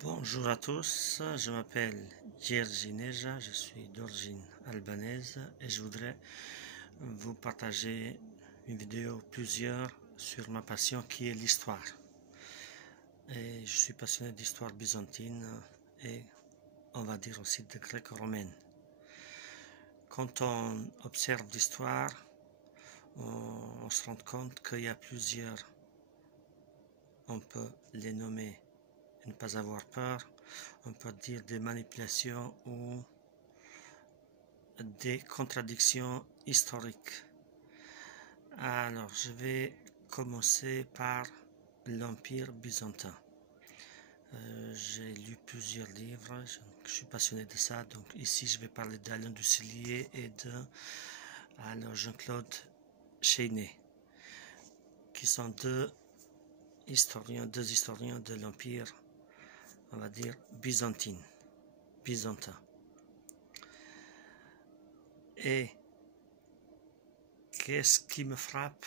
Bonjour à tous, je m'appelle Jerzy Neja, je suis d'origine albanaise et je voudrais vous partager une vidéo, plusieurs, sur ma passion qui est l'histoire. Et je suis passionné d'histoire byzantine et on va dire aussi de gréco-romaine. Quand on observe l'histoire, on se rend compte qu'il y a plusieurs, on peut les nommer et ne pas avoir peur, on peut dire des manipulations ou des contradictions historiques. Alors, je vais commencer par l'Empire byzantin. J'ai lu plusieurs livres, je suis passionné de ça, donc ici je vais parler d'Alain Dussilier et de Jean-Claude Cheynet, qui sont deux historiens de l'Empire, on va dire, byzantin. Et qu'est-ce qui me frappe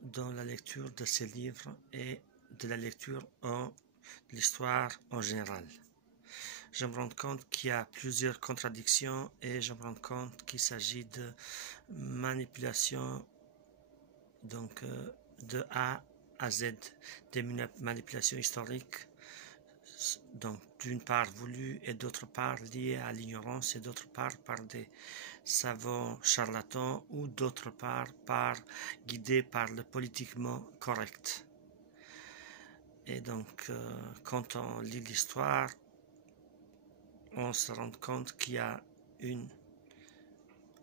dans la lecture de ces livres et de la lecture de l'histoire en général? Je me rends compte qu'il y a plusieurs contradictions et je me rends compte qu'il s'agit de manipulation, donc de A à Z, des manipulations historiques, donc d'une part voulues et d'autre part liées à l'ignorance et d'autre part par des savants charlatans ou d'autre part guidés par le politiquement correct. Et donc quand on lit l'histoire, on se rend compte qu'il y a un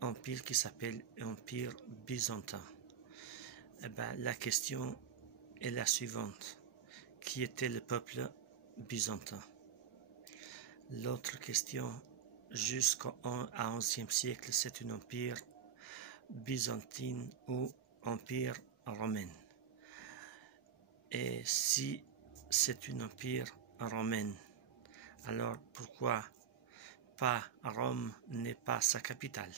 empire qui s'appelle Empire byzantin. Et bien, la question est la suivante: qui était le peuple byzantin? L'autre question, jusqu'au XIe siècle, c'est un empire byzantin ou empire romain. Et si c'est un empire romain, alors pourquoi pas Rome n'est pas sa capitale?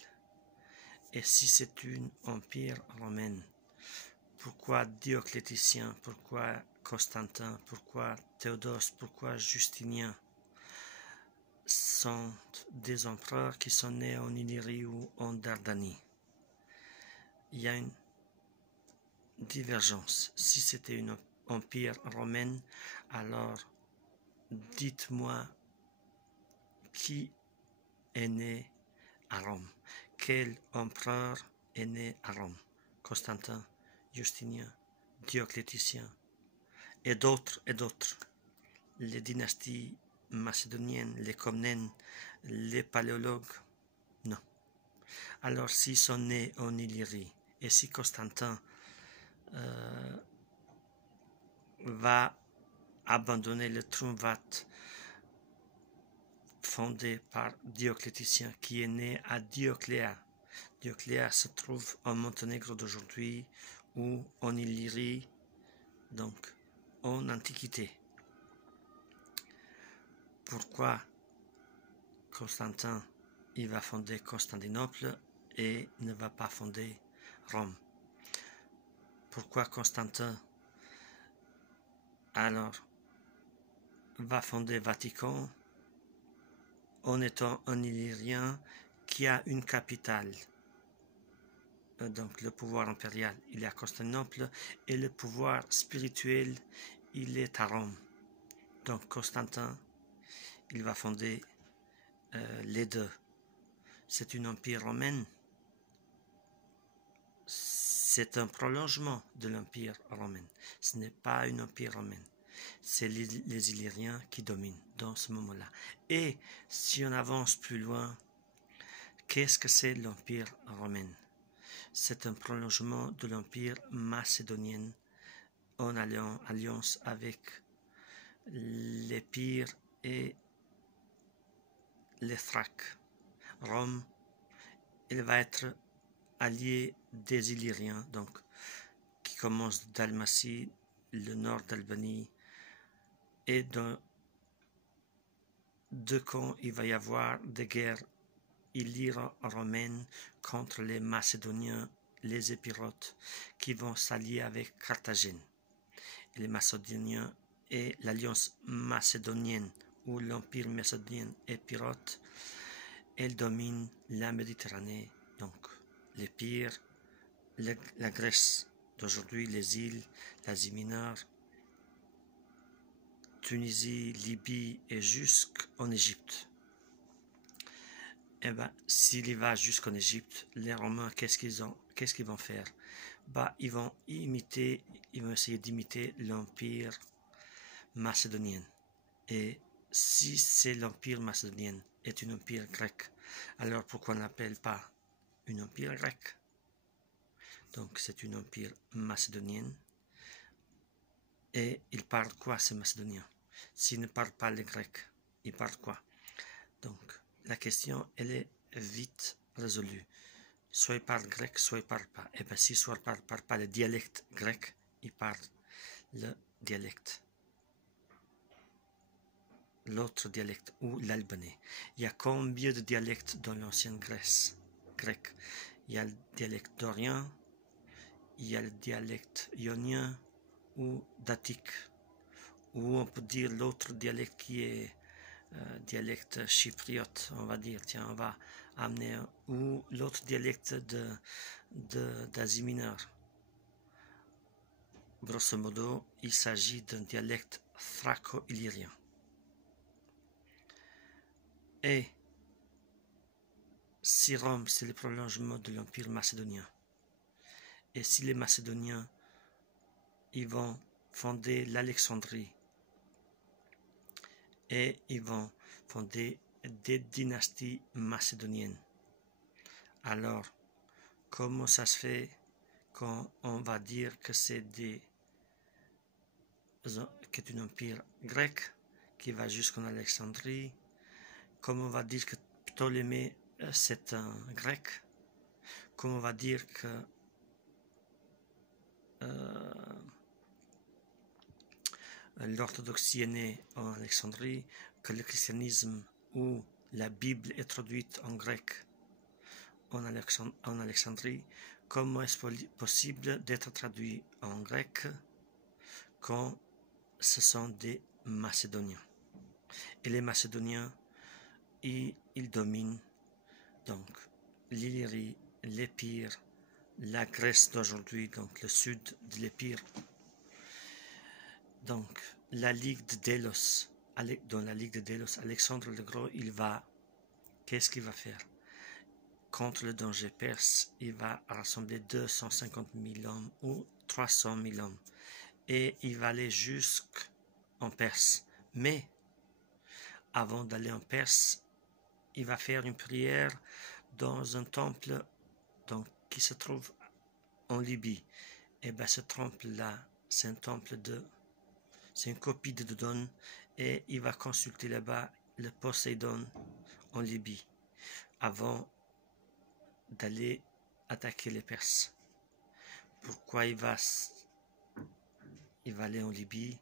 Et si c'est un empire romain, pourquoi Dioclétien, pourquoi Constantin, pourquoi Théodose, pourquoi Justinien sont des empereurs qui sont nés en Illyrie ou en Dardanie? Il y a une divergence. Si c'était un empire romain, alors dites-moi qui est né à Rome. Quel empereur est né à Rome? Constantin, Justinien, Dioclétien et d'autres. Les dynasties macédoniennes, les Comnènes, les Paléologues, non. Alors s'ils sont nés en Illyrie et si Constantin va abandonner le triumvirat fondé par Dioclétien, qui est né à Diocléa. Diocléa se trouve en Monténégro d'aujourd'hui ou en Illyrie, donc en Antiquité. Pourquoi Constantin il va fonder Constantinople et ne va pas fonder Rome? Pourquoi Constantin alors va fonder Vatican en étant un Illyrien qui a une capitale? Donc le pouvoir impérial il est à Constantinople et le pouvoir spirituel il est à Rome. Donc Constantin il va fonder les deux. C'est un empire romain, c'est un prolongement de l'empire romain, ce n'est pas un empire romain, c'est les Illyriens qui dominent dans ce moment-là. Et si on avance plus loin, qu'est-ce que c'est l'empire romain? C'est un prolongement de l'empire macédonien en alliance avec l'Épire et les Thraques. Rome, il va être allié des Illyriens, donc qui commencent d'Almacie, le nord d'Albanie, et dans deux camps, il va y avoir des guerres illyro-romaines contre les Macédoniens, les Épirotes, qui vont s'allier avec Carthagène. Et les Macédoniens et l'alliance macédonienne ou l'empire macédonien épirote, elle domine la Méditerranée, donc l'Épire, la Grèce d'aujourd'hui, les îles, l'Asie mineure, Tunisie, Libye et jusqu'en Égypte. Eh bien, s'il y va jusqu'en Égypte, les Romains, qu'est-ce qu'ils vont faire? Ils vont essayer d'imiter l'empire macédonien. Et si c'est l'empire macédonien est un empire grec, alors pourquoi on n'appelle pas un empire grec? Donc c'est un empire macédonien. Et ils parlent quoi ces Macédoniens? S'ils ne parlent pas le grec, ils parlent quoi? Donc la question, elle est vite résolue. Soit ils parlent grec, soit ils ne parlent pas. Et bien si soit ils ne parlent pas le dialecte grec, ils parlent le dialecte. L'autre dialecte, ou l'albanais. Il y a combien de dialectes dans l'ancienne Grèce grecque? Il y a le dialecte dorien, il y a le dialecte ionien ou datique, ou on peut dire l'autre dialecte qui est dialecte chypriote, on va dire, tiens, on va amener, ou l'autre dialecte d'Asie mineure. Grosso modo, il s'agit d'un dialecte thraco-illyrien. Et si Rome, c'est le prolongement de l'Empire macédonien, et si les Macédoniens, ils vont fonder l'Alexandrie, et ils vont fonder des dynasties macédoniennes, alors comment ça se fait quand on va dire que c'est un empire grec qui va jusqu'en Alexandrie? Comment on va dire que Ptolémée c'est un grec? Comment on va dire que l'orthodoxie est née en Alexandrie, que le christianisme ou la Bible est traduite en grec en Alexandrie? Comment est-ce possible d'être traduit en grec quand ce sont des Macédoniens? Et les Macédoniens, ils dominent donc l'Illyrie, l'Épire, la Grèce d'aujourd'hui, donc le sud de l'Épire. Donc la Ligue de Délos, dans la Ligue de Délos, Alexandre le Gros, qu'est-ce qu'il va faire? Contre le danger perse, il va rassembler 250 000 hommes ou 300 000 hommes. Et il va aller jusqu'en Perse. Mais avant d'aller en Perse, il va faire une prière dans un temple qui se trouve en Libye. Et bien ce temple-là, c'est une copie de Dodone, et il va consulter là-bas le Poséidon en Libye avant d'aller attaquer les Perses. Pourquoi il va aller en Libye?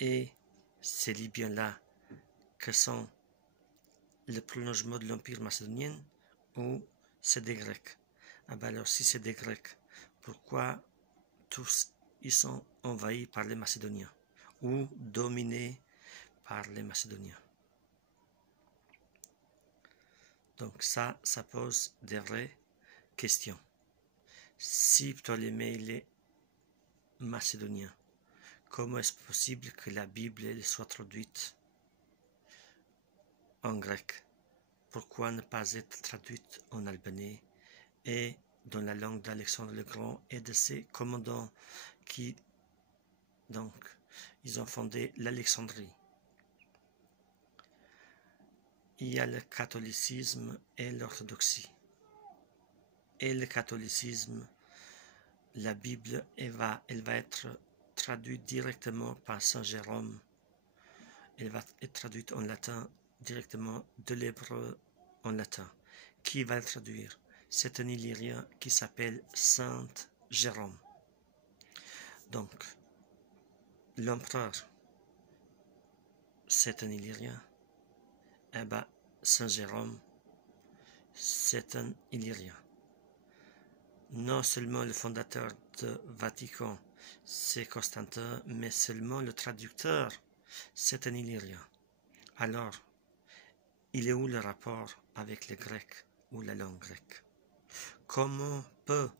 Et ces Libyens-là, que sont le prolongement de l'Empire macédonien, ou c'est des Grecs? Alors si c'est des Grecs, pourquoi tous ils sont envahis par les Macédoniens ou dominés par les Macédoniens? Donc ça pose des vraies questions. Si Ptolémée est macédonien, comment est-ce possible que la Bible elle soit traduite en grec? Pourquoi ne pas être traduite en albanais et dans la langue d'Alexandre le Grand et de ses commandants qui, donc, ils ont fondé l'Alexandrie? Il y a le catholicisme et l'orthodoxie. Et le catholicisme, la Bible, elle va être traduite directement par Saint Jérôme. Elle va être traduite en latin directement de l'hébreu en latin. Qui va le traduire? C'est un Illyrien qui s'appelle Saint Jérôme. Donc, l'empereur, c'est un Illyrien. Eh bien, Saint Jérôme, c'est un Illyrien. Non seulement le fondateur de Vatican, c'est Constantin, mais seulement le traducteur, c'est un Illyrien. Alors, il est où le rapport avec le grec ou la langue grecque? Comment peut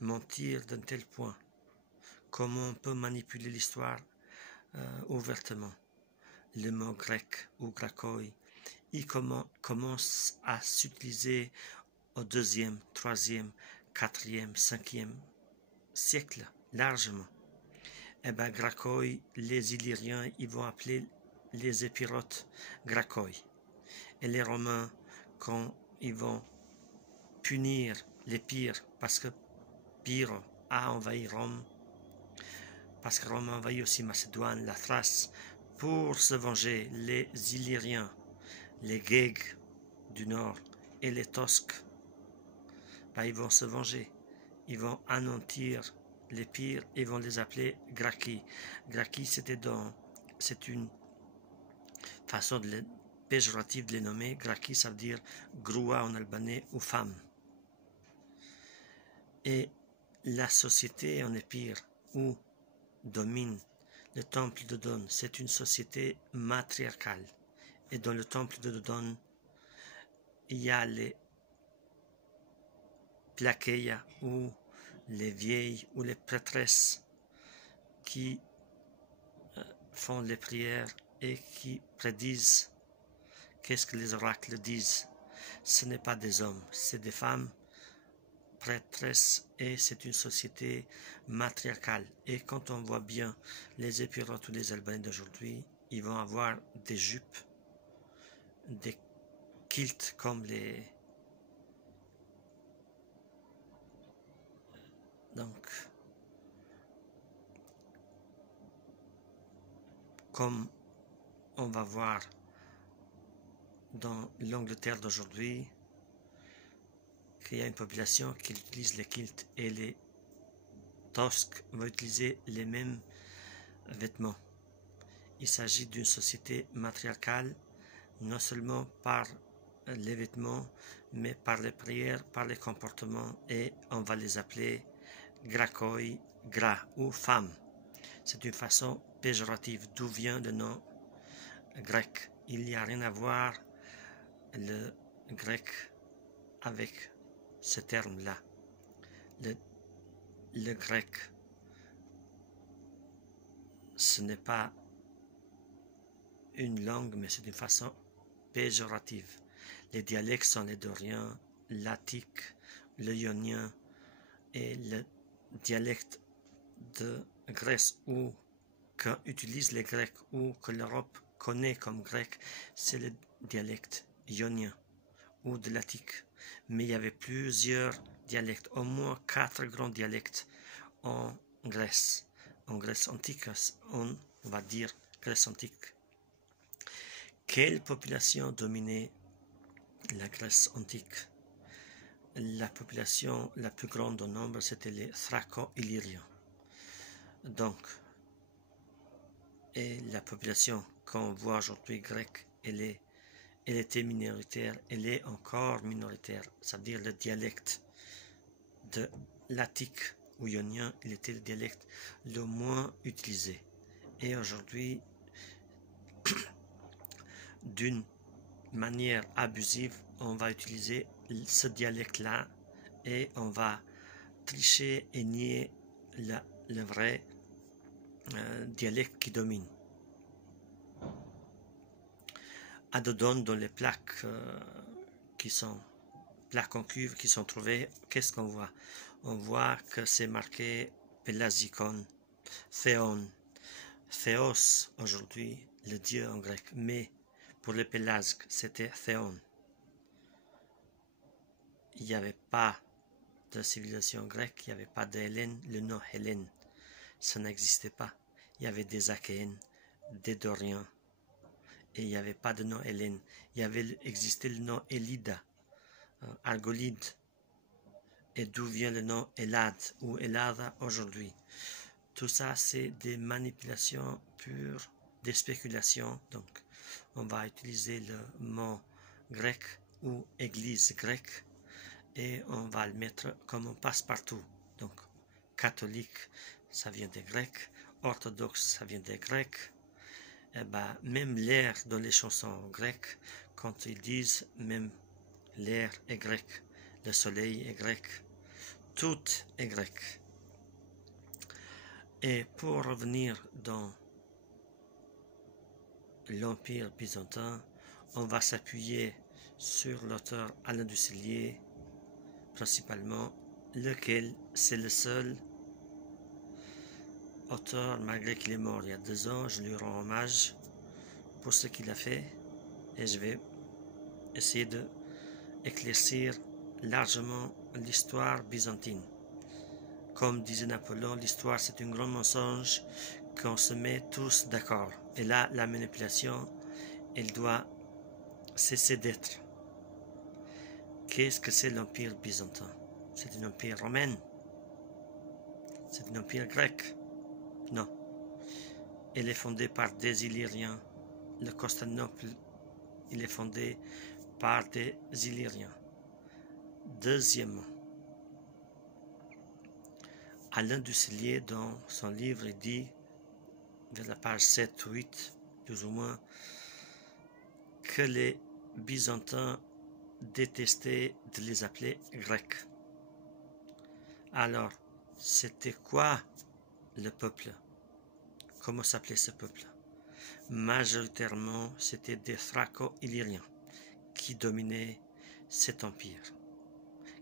mentir d'un tel point? Comment on peut manipuler l'histoire ouvertement? Le mot grec ou gracoi, il commence à s'utiliser au 2e, 3e, 4e, 5e siècle, largement. Eh bien, gracoi, les Illyriens, ils vont appeler les Épirotes gracoi. Et les Romains, quand ils vont punir les Pires, parce que Pyrrhe a envahi Rome, parce que Rome a envahi aussi Macédoine, la Thrace, pour se venger, les Illyriens, les Gègues du nord et les Tosques, ben, ils vont se venger. Ils vont anéantir les Pires et ils vont les appeler Gracchi. Gracchi, c'est une façon péjorative de les nommer. Gracchi, ça veut dire groua en albanais ou femme. Et la société en Épire où domine le temple de Dodone, c'est une société matriarcale. Et dans le temple de Dodone, il y a les plaqueia ou les vieilles ou les prêtresses qui font les prières et qui prédisent qu'est-ce que les oracles disent. Ce n'est pas des hommes, c'est des femmes prêtresses et c'est une société matriarcale. Et quand on voit bien les Épirotes ou les Albanais d'aujourd'hui, ils vont avoir des jupes, des kilts comme les... Donc, comme on va voir dans l'Angleterre d'aujourd'hui, qu'il y a une population qui utilise les kilts et les Tosques vont utiliser les mêmes vêtements. Il s'agit d'une société matriarcale, non seulement par les vêtements, mais par les prières, par les comportements, et on va les appeler gracoi, gras ou femmes. C'est une façon péjorative d'où vient le nom grec. Il n'y a rien à voir le grec avec ce terme-là. Le grec, ce n'est pas une langue, mais c'est une façon péjorative. Les dialectes sont les doriens, l'attique, le ionien et le dialecte de Grèce ou qu'utilisent les Grecs ou que l'Europe connaît comme grec, c'est le dialecte ionien ou de l'attique. Mais il y avait plusieurs dialectes, au moins 4 grands dialectes en Grèce. En Grèce antique, on va dire Grèce antique. Quelle population dominait la Grèce antique? La population la plus grande en nombre, c'était les Thraco-Illyriens. Donc, et la population qu'on voit aujourd'hui grecque, elle était minoritaire, elle est encore minoritaire. Ça veut dire le dialecte de l'attique ou ionien, il était le dialecte le moins utilisé. Et aujourd'hui, d'une manière abusive, on va utiliser ce dialecte-là et on va tricher et nier le vrai dialecte qui domine. À Dodone, dans les plaques plaques en cuivre qui sont trouvées, qu'est-ce qu'on voit? On voit que c'est marqué Pelasgikon, Théon, Théos aujourd'hui, le dieu en grec, mais pour les Pélasgues, c'était Théon. Il n'y avait pas de civilisation grecque, il n'y avait pas d'Hélène, le nom Hélène, ça n'existait pas. Il y avait des Achéennes, des Doriens, et il n'y avait pas de nom Hélène. Existait le nom Élida, Argolide, et d'où vient le nom Elad ou Elada aujourd'hui. Tout ça, c'est des manipulations pures, des spéculations. Donc, on va utiliser le mot grec ou église grecque et on va le mettre comme un passe-partout. Donc, catholique, ça vient des Grecs. Orthodoxe, ça vient des Grecs. Eh ben, même l'air dans les chansons grecques, quand ils disent même l'air est grec, le soleil est grec, tout est grec. Et pour revenir dans l'Empire byzantin, on va s'appuyer sur l'auteur Alain Ducellier, principalement, lequel c'est le seul auteur, malgré qu'il est mort il y a 2 ans, je lui rends hommage pour ce qu'il a fait et je vais essayer de éclaircir largement l'histoire byzantine. Comme disait Napoléon, l'histoire c'est un grand mensonge qu'on se met tous d'accord. Et là, la manipulation, elle doit cesser d'être. Qu'est-ce que c'est l'Empire byzantin? C'est un empire romain? C'est un empire grec? Non. Elle est fondée par des Illyriens. Le Constantinople, il est fondé par des Illyriens. Deuxièmement, Alain Ducellier, dans son livre, il dit, vers la page 7 ou 8, plus ou moins, que les Byzantins détestaient de les appeler Grecs. Alors, c'était quoi le peuple? Comment s'appelait ce peuple? Majoritairement, c'était des Thraco-Illyriens qui dominaient cet empire,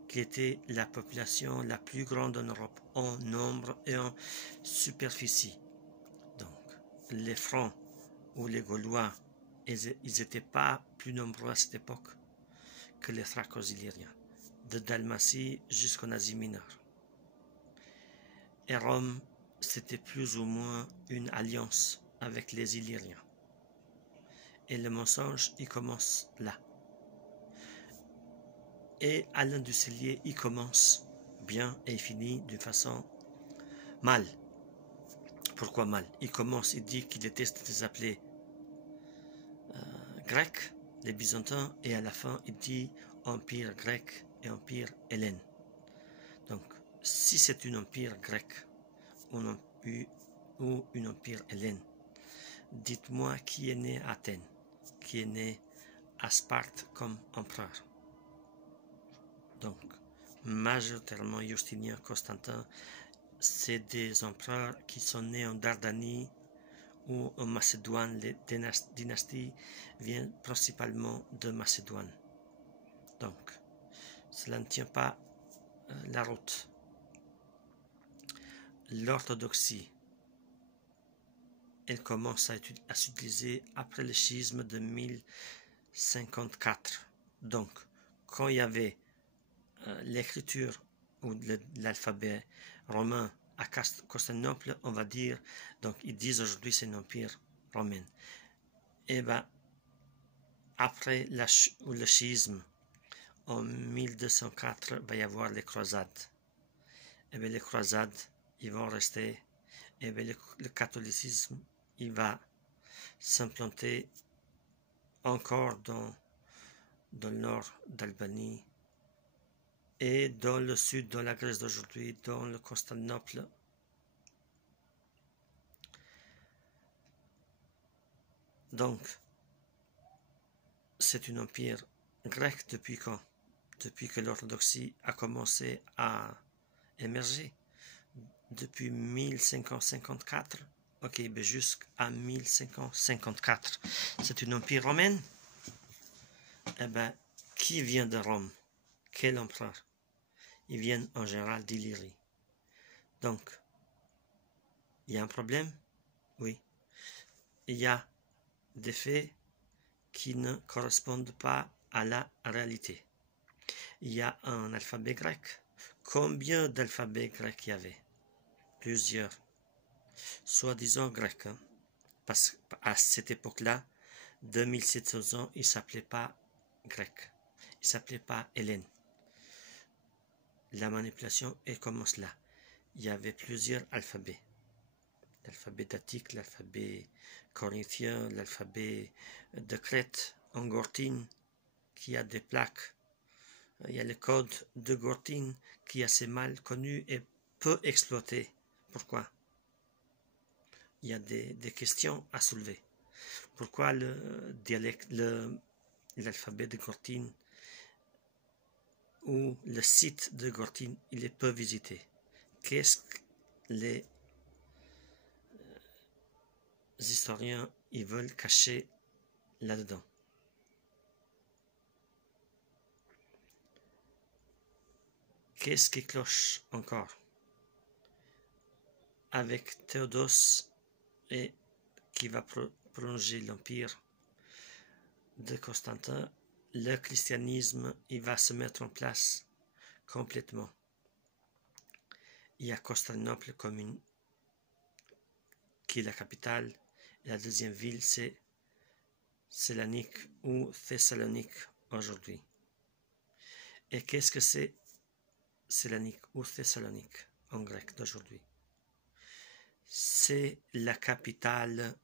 qui était la population la plus grande en Europe en nombre et en superficie. Donc, les Francs ou les Gaulois, ils n'étaient pas plus nombreux à cette époque que les Thraco-Illyriens, de Dalmatie jusqu'en Asie mineure. Et Rome, c'était plus ou moins une alliance avec les Illyriens. Et le mensonge, il commence là. Et Alain Ducellier, il commence bien et il finit d'une façon mal. Pourquoi mal? Il commence, il dit qu'il déteste les appeler grecs, les Byzantins, et à la fin, il dit empire grec et empire hellène. Donc, si c'est un empire grec ou un empire hellène, dites-moi qui est né à Athènes, qui est né à Sparte comme empereur. Donc, majoritairement Justinien, Constantin, c'est des empereurs qui sont nés en Dardanie ou en Macédoine. Les dynasties viennent principalement de Macédoine. Donc, cela ne tient pas la route. L'orthodoxie, elle commence à s'utiliser après le schisme de 1054. Donc, quand il y avait l'écriture ou l'alphabet romain à Constantinople, on va dire, donc ils disent aujourd'hui c'est un empire romain. Et bien, après le schisme, en 1204, il va y avoir les croisades. Et bien les croisades, ils vont rester. Et bien le catholicisme, il va s'implanter encore dans le nord d'Albanie et dans le sud, dans la Grèce d'aujourd'hui, dans le Constantinople. Donc, c'est un empire grec depuis quand? Depuis que l'orthodoxie a commencé à émerger. Depuis 1554. Ok, ben jusqu'à 1554. C'est un empire romain. Eh bien, qui vient de Rome? Quel empereur? Ils viennent en général d'Illyrie. Donc, il y a un problème? Oui. Il y a des faits qui ne correspondent pas à la réalité. Il y a un alphabet grec. Combien d'alphabets grecs il y avait? Plusieurs. Soi-disant grecs. Hein? Parce qu'à cette époque-là, 2700 ans, il ne s'appelait pas grec. Il ne s'appelait pas Hélène. La manipulation, elle commence là. Il y avait plusieurs alphabets. L'alphabet datique, l'alphabet corinthien, l'alphabet de Crète, en Gortine, qui a des plaques. Il y a le code de Gortine qui est assez mal connu et peu exploité. Pourquoi? il y a des questions à soulever. Pourquoi l'alphabet de Gortyn ou le site de Gortyn, il est peu visité? Qu'est-ce que les historiens ils veulent cacher là-dedans? Qu'est-ce qui cloche encore? Avec Théodose et qui va prolonger l'empire de Constantin, le christianisme il va se mettre en place complètement. Il y a Constantinople qui est la capitale, et la deuxième ville c'est Salonique ou Thessalonique aujourd'hui. Et qu'est-ce que c'est Salonique ou Thessalonique en grec d'aujourd'hui? C'est la capitale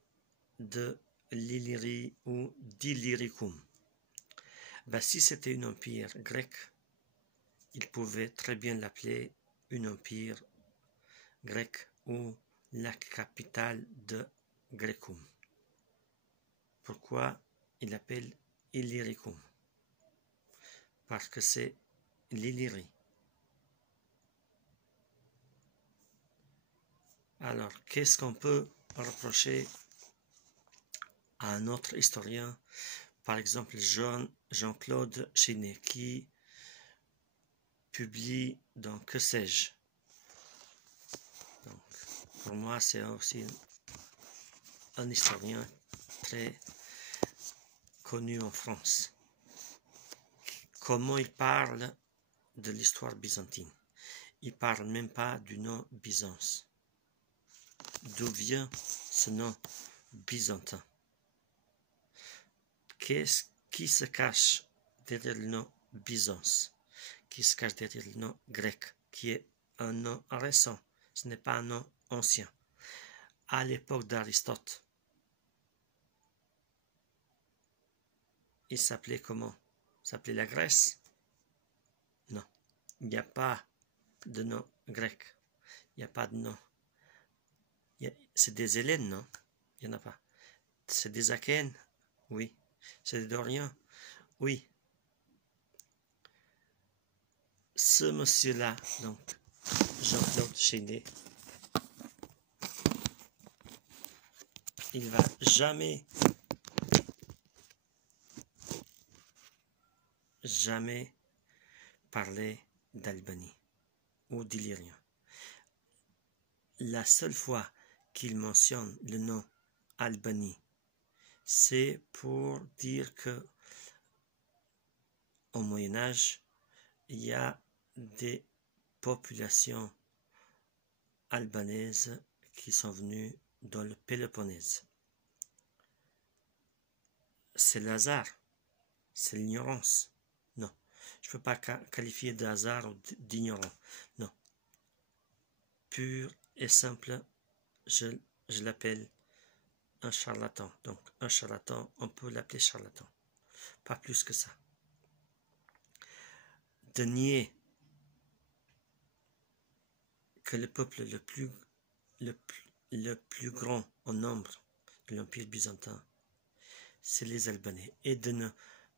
de l'Illyrie ou d'Illyricum. Ben, si c'était un empire grec, il pouvait très bien l'appeler un empire grec ou la capitale de Grecum. Pourquoi il l'appelle Illyricum? Parce que c'est l'Illyrie. Alors, qu'est-ce qu'on peut reprocher à un autre historien, par exemple Jean-Claude Chenet, qui publie dans Que sais-je? Donc, pour moi, c'est aussi un historien très connu en France. Comment il parle de l'histoire byzantine? Il parle même pas du nom Byzance. D'où vient ce nom byzantin? Qui se cache derrière le nom Byzance? Qui se cache derrière le nom grec, qui est un nom récent? Ce n'est pas un nom ancien. À l'époque d'Aristote, il s'appelait comment? Il s'appelait la Grèce? Non, il n'y a pas de nom grec. Il n'y a pas de nom. C'est des Hellènes, non? Il n'y en a pas. C'est des Akènes? Oui. C'est des Doriens? Oui. Ce monsieur-là, donc, Jean-Claude Chenet, il va jamais parler d'Albanie ou d'Illyrien. La seule fois qu'il mentionne le nom Albanie, c'est pour dire que au Moyen-Âge, il y a des populations albanaises qui sont venues dans le Péloponnèse. C'est le hasard, c'est l'ignorance. Non, je ne peux pas qualifier de hasard ou d'ignorant. Non, pur et simple, je l'appelle un charlatan. Donc un charlatan, on peut l'appeler charlatan. Pas plus que ça. De nier que le peuple le plus grand en nombre de l'Empire byzantin, c'est les Albanais, et de ne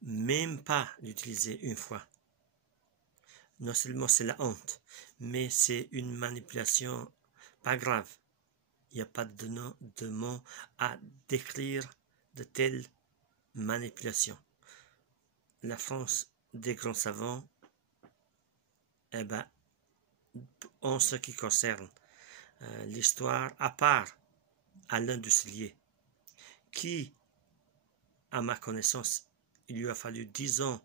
même pas l'utiliser une fois. Non seulement c'est la honte, mais c'est une manipulation pas grave. Il n'y a pas de mots à décrire de telles manipulations. La France des grands savants, eh ben, en ce qui concerne l'histoire, à part Alain Dusselier, qui, à ma connaissance, il lui a fallu 10 ans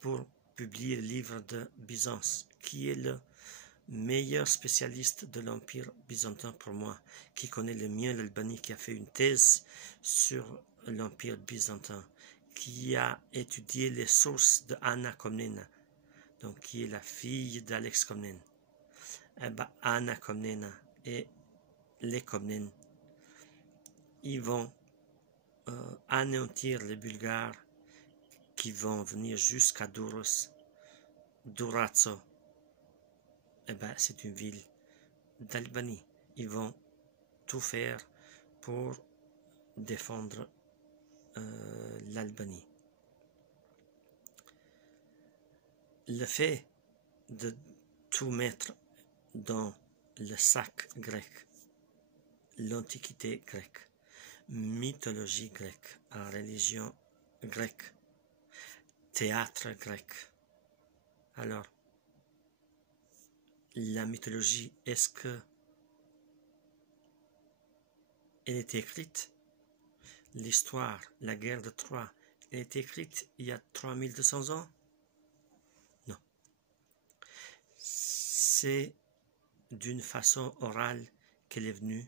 pour publier le livre de Byzance, qui est le meilleur spécialiste de l'Empire byzantin pour moi, qui connaît le mieux l'Albanie, qui a fait une thèse sur l'Empire byzantin, qui a étudié les sources de Anna Komnena, donc qui est la fille d'Alex Komnène. Eh ben, Anna Komnena et les Komnènes, ils vont anéantir les Bulgares qui vont venir jusqu'à Douros. Durazzo, eh ben, c'est une ville d'Albanie. Ils vont tout faire pour défendre l'Albanie. Le fait de tout mettre dans le sac grec, l'antiquité grecque, mythologie grecque, religion grecque, théâtre grec. Alors, la mythologie, est-ce que elle est écrite? L'histoire, la guerre de Troie, elle est écrite il y a 3200 ans? Non. C'est d'une façon orale qu'elle est venue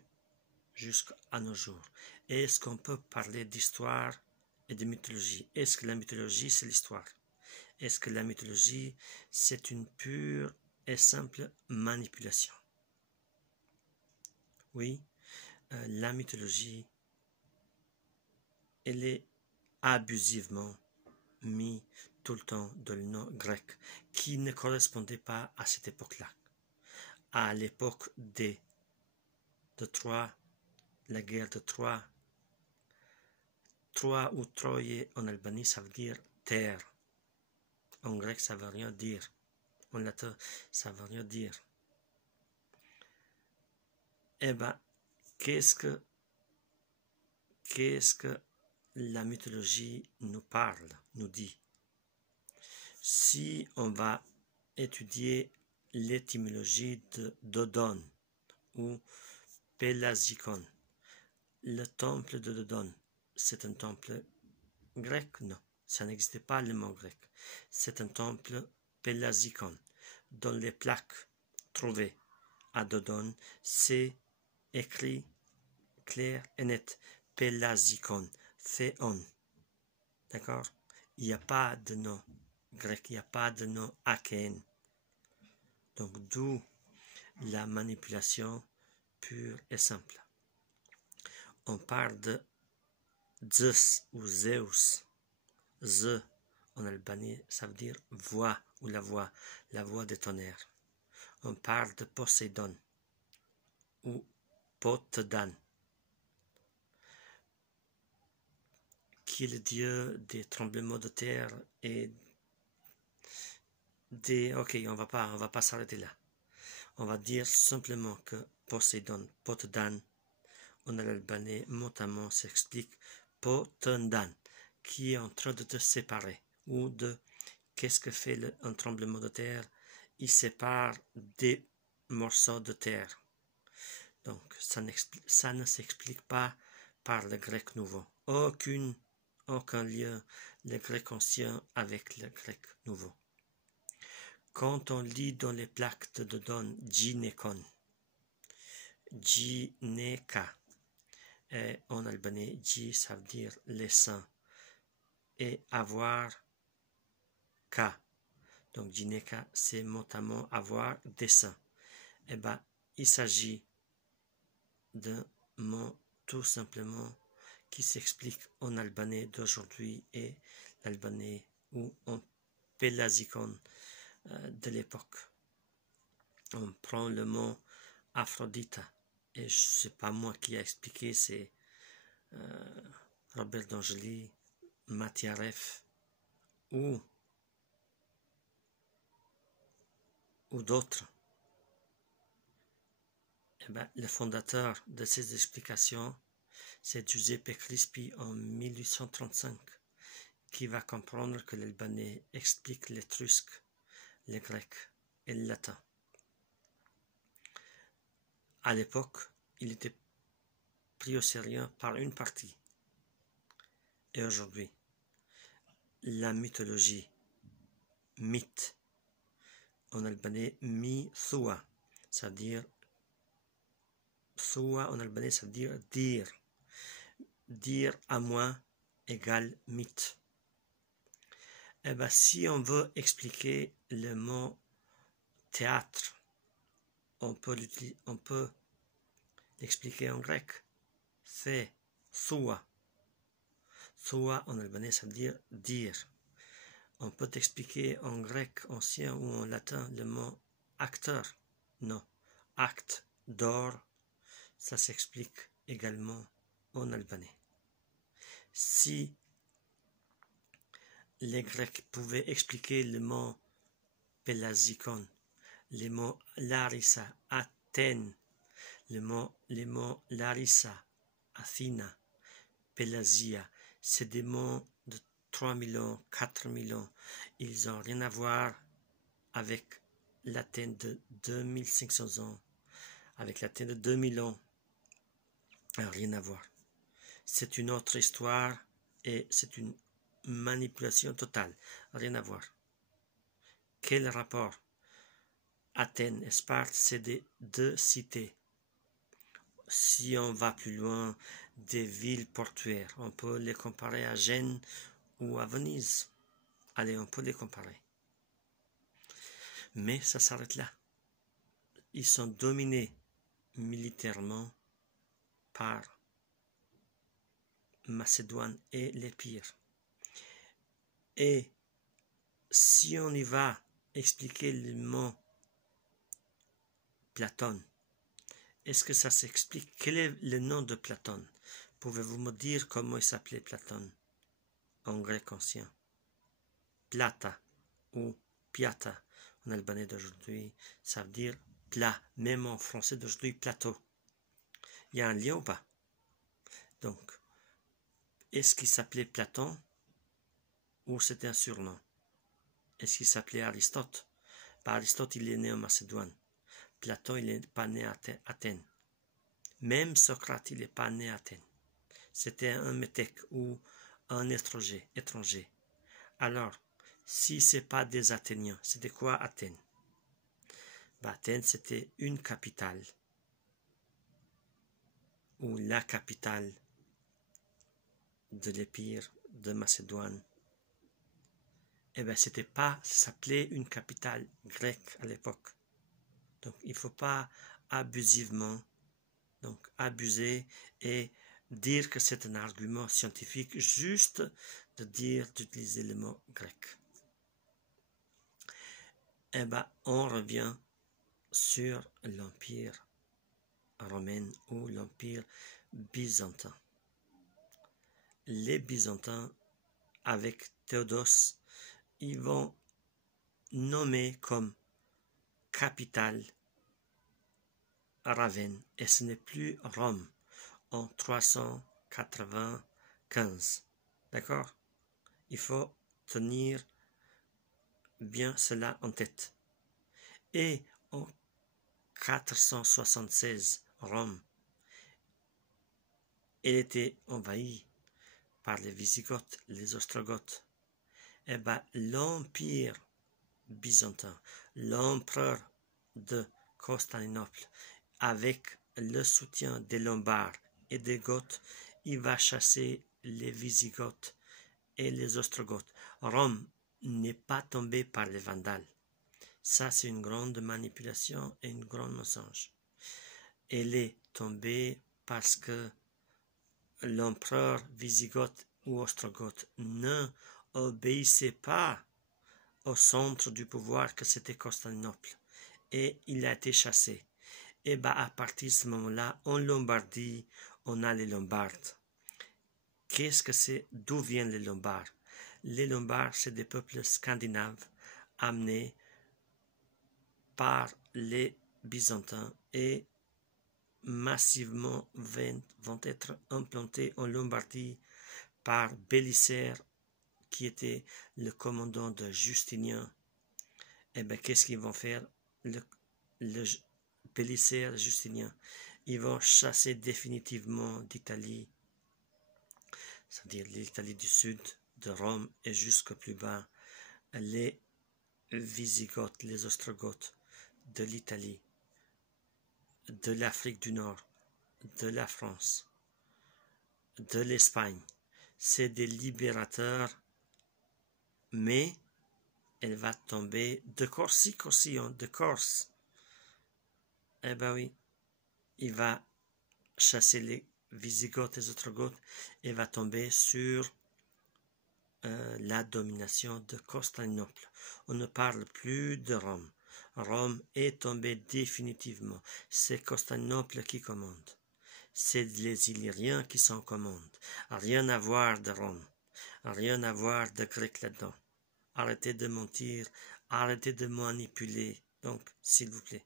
jusqu'à nos jours. Est-ce qu'on peut parler d'histoire et de mythologie? Est-ce que la mythologie, c'est l'histoire? Est-ce que la mythologie, c'est une pure et simple manipulation? Oui, la mythologie, elle est abusivement mis tout le temps dans le nom grec, qui ne correspondait pas à cette époque-là. À l'époque de Troie, la guerre de Troie. Troie ou Troie en Albanie, ça veut dire terre. En grec, ça veut rien dire. En latin, ça veut rien dire. Eh bien, qu'est-ce que la mythologie nous parle, nous dit? Si on va étudier l'étymologie de Dodon ou Pelasgikon, le temple de Dodon, c'est un temple grec? Non, ça n'existait pas le mot grec. C'est un temple Pelasgikon. Dans les plaques trouvées à Dodon, c'est écrit clair et net, Pelasgikon, Théon. D'accord? Il n'y a pas de nom grec, il n'y a pas de nom achéen. Donc d'où la manipulation pure et simple. On parle de Zeus ou Zeus. Ze en albanais, ça veut dire voix ou la voix des tonnerres. On parle de Poséidon ou Potdan, qui est le dieu des tremblements de terre et des... Ok, on va pas s'arrêter là. On va dire simplement que Poséidon, Potdan, en albanais, mot à mot, s'explique Potendan, qui est en train de te séparer, ou de qu'est-ce que fait un tremblement de terre? Il sépare des morceaux de terre. Donc, ça ne s'explique pas par le grec nouveau. Aucun lien le grec ancien avec le grec nouveau. Quand on lit dans les plaques de Dodon, Ginekon, Gineka, et en albanais, G, ça veut dire les saints, et avoir Ka. Donc, Gineka, c'est mot à mot avoir des saints. Eh bien, il s'agit d'un mot tout simplement qui s'explique en albanais d'aujourd'hui et l'albanais ou en Pelasgikon de l'époque. On prend le mot Aphrodita, et c'est pas moi qui ai expliqué, c'est Robert d'Angeli, Mathiareff ou d'autres. Eh ben, le fondateur de ces explications, c'est Giuseppe Crispi en 1835, qui va comprendre que l'albanais explique l'étrusque, le grec et le latin. À l'époque, il était pris au sérieux par une partie. Et aujourd'hui, la mythologie, mythe, en albanais, mi-thua, c'est-à-dire, thua en albanais, ça veut dire dire. Dire à moi égale mythe. Eh bien, si on veut expliquer le mot théâtre, on peut l'expliquer en grec. C'est thua. Thua en albanais, ça veut dire dire. On peut expliquer en grec ancien ou en latin le mot acteur. Non. Acte, d'or, ça s'explique également en albanais. Si les Grecs pouvaient expliquer le mot Pelasgikon, les mots Larissa, Athènes, les mots Larissa, Athina, Pélasia, c'est des mots de 3000 ans, 4000 ans. Ils n'ont rien à voir avec l'Athènes de 2500 ans, avec l'Athènes de 2000 ans. Rien à voir. C'est une autre histoire et c'est une manipulation totale. Rien à voir. Quel rapport? Athènes et Sparte, c'est des deux cités. Si on va plus loin, des villes portuaires, on peut les comparer à Gênes ou à Venise. Allez, on peut les comparer. Mais ça s'arrête là. Ils sont dominés militairement par Macédoine et l'Épire. Et si on y va expliquer le mot Platon, est-ce que ça s'explique? Quel est le nom de Platon? Pouvez-vous me dire comment il s'appelait Platon en grec ancien? Plata ou piata en albanais d'aujourd'hui, ça veut dire plat, même en français d'aujourd'hui, plateau. Il y a un lien ou pas? Donc, est-ce qu'il s'appelait Platon ou c'était un surnom? Est-ce qu'il s'appelait Aristote? Aristote, il est né en Macédoine. Platon, il n'est pas né à Athènes. Même Socrate, il n'est pas né à Athènes. C'était un métèque ou un étranger. Alors, si ce n'est pas des Athéniens, c'était quoi Athènes? Athènes, c'était une capitale, ou la capitale de l'Épire de Macédoine. Eh bien, c'était pas, ça s'appelait une capitale grecque à l'époque. Donc, il ne faut pas abusivement, donc abuser et dire que c'est un argument scientifique juste d'utiliser le mot grec. Eh bien, on revient sur l'Empire romain ou l'Empire byzantin. Les Byzantins, avec Théodose, ils vont nommer comme capitale Ravenne, et ce n'est plus Rome en 395. D'accord? Il faut tenir bien cela en tête. Et en 476, Rome, elle était envahie par les Wisigoths, les Ostrogoths. Eh bien, l'Empire byzantin, l'empereur de Constantinople, avec le soutien des Lombards et des Goths, il va chasser les Wisigoths et les Ostrogoths. Rome n'est pas tombée par les Vandales. Ça, c'est une grande manipulation et une grande mensonge. Elle est tombée parce que l'empereur Wisigoth ou Ostrogoth ne obéissait pas au centre du pouvoir que c'était Constantinople, et il a été chassé. Et à partir de ce moment-là, en Lombardie, on a les Lombards. Qu'est-ce que c'est? D'où viennent les Lombards? Les Lombards, c'est des peuples scandinaves amenés par les Byzantins et massivement vont être implantés en Lombardie par Bélisaire, qui était le commandant de Justinien. Eh bien, qu'est-ce qu'ils vont faire? Le Bélisaire, Justinien, ils vont chasser définitivement d'Italie, c'est-à-dire l'Italie du Sud, de Rome et jusqu'au plus bas, les Wisigoths, les Ostrogoths de l'Italie, de l'Afrique du Nord, de la France, de l'Espagne. C'est des libérateurs, mais elle va tomber de Corsica aussi, de Corse. Eh ben oui, il va chasser les Wisigoths et les Ostrogoths et va tomber sur la domination de Constantinople. On ne parle plus de Rome. Rome est tombée définitivement. C'est Constantinople qui commande. c'est les Illyriens qui s'en commandent. Rien à voir de Rome. Rien à voir de grec là-dedans. Arrêtez de mentir. Arrêtez de manipuler. Donc, s'il vous plaît.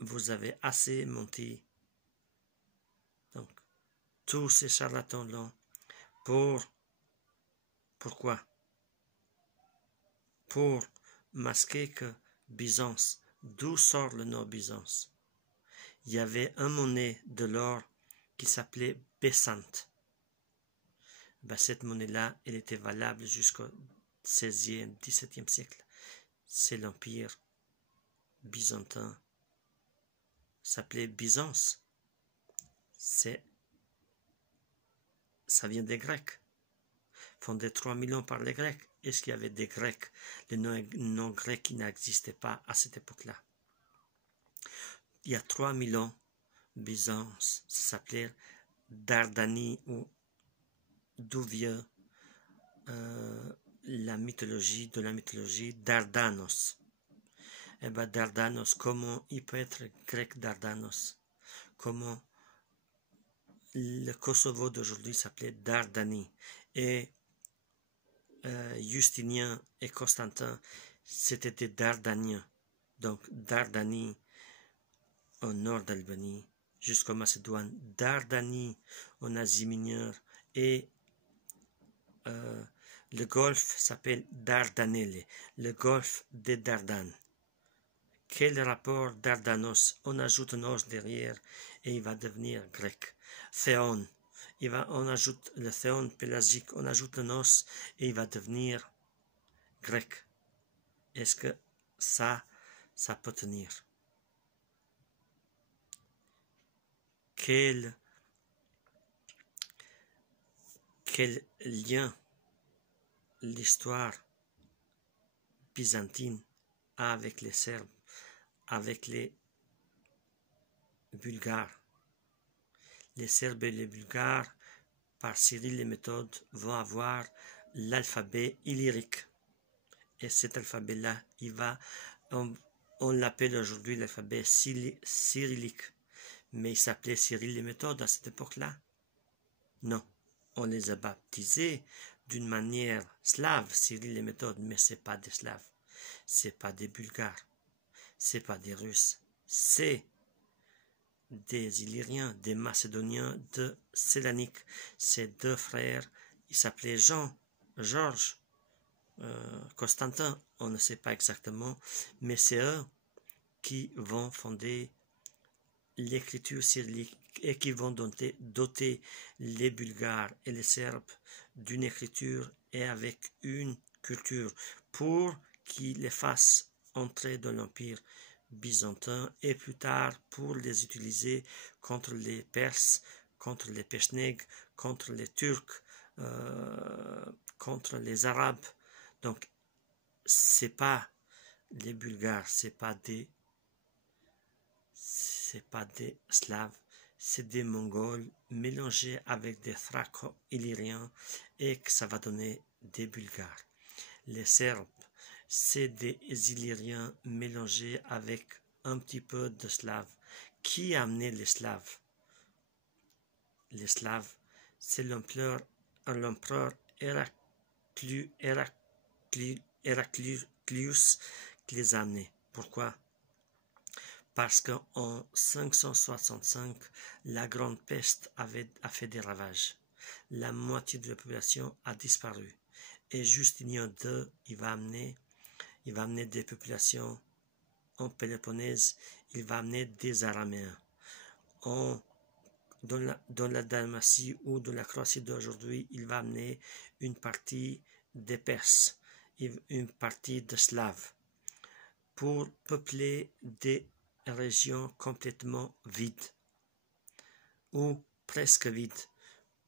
Vous avez assez menti. Donc, tous ces charlatans-là, pourquoi? Pour masquer que Byzance, d'où sort le nom Byzance? Il y avait un monnaie de l'or qui s'appelait Bessante. Cette monnaie-là, elle était valable jusqu'au 16e, 17e siècle. C'est l'empire byzantin. S'appelait Byzance. Ça vient des Grecs. Fondé 3000 ans par les Grecs. Est-ce qu'il y avait des Grecs, les noms grecs qui n'existaient pas à cette époque-là? Il y a 3000 ans, Byzance, ça s'appelait Dardanie, ou d'où vient la mythologie Dardanos. Eh bien, Dardanos, comment il peut être grec Dardanos? Comment le Kosovo d'aujourd'hui s'appelait Dardanie, et Justinien et Constantin, c'était des Dardaniens. Donc, Dardanie, au nord d'Albanie, jusqu'en Macédoine, Dardanie en Asie mineure, et le golfe s'appelle Dardanelle, le golfe des Dardanes. Quel rapport Dardanos? On ajoute un os derrière et il va devenir grec. Théon, on ajoute le théon pélagique, on ajoute un os et il va devenir grec. Est-ce que ça peut tenir? Quel lien l'histoire byzantine a avec les Serbes, avec les Bulgares? Les Serbes et les Bulgares, par Cyril et Méthode, vont avoir l'alphabet illyrique. Et cet alphabet-là, on l'appelle aujourd'hui l'alphabet cyrillique. Mais il s'appelait Cyril et Méthode à cette époque-là? Non. On les a baptisés d'une manière slave, Cyril et Méthode, mais c'est pas des Slaves. C'est pas des Bulgares. C'est pas des Russes. C'est des Illyriens, des Macédoniens de Sélanique. Ces deux frères, ils s'appelaient Georges, Constantin, on ne sait pas exactement, mais c'est eux qui vont fonder l'écriture cyrillique et qui vont doter les Bulgares et les Serbes d'une écriture et avec une culture pour qu'ils les fassent entrer dans l'Empire byzantin et plus tard pour les utiliser contre les Perses, contre les Pechnègues, contre les Turcs, contre les Arabes. Donc, c'est pas les Bulgares, c'est pas des Slaves, c'est des Mongols mélangés avec des Thraco-Illyriens et que ça va donner des Bulgares. Les Serbes, c'est des Illyriens mélangés avec un petit peu de Slaves. Qui a amené les Slaves? Les Slaves, c'est l'empereur Héraclius qui les a amenés. Pourquoi? Parce qu'en 565, la grande peste a fait des ravages. La moitié de la population a disparu. Et Justinien II, il va amener des populations en Péloponnèse, il va amener des Araméens. Dans la Dalmatie ou dans la Croatie d'aujourd'hui, il va amener une partie des Perses, une partie des Slaves, pour peupler des régions complètement vides, ou presque vides,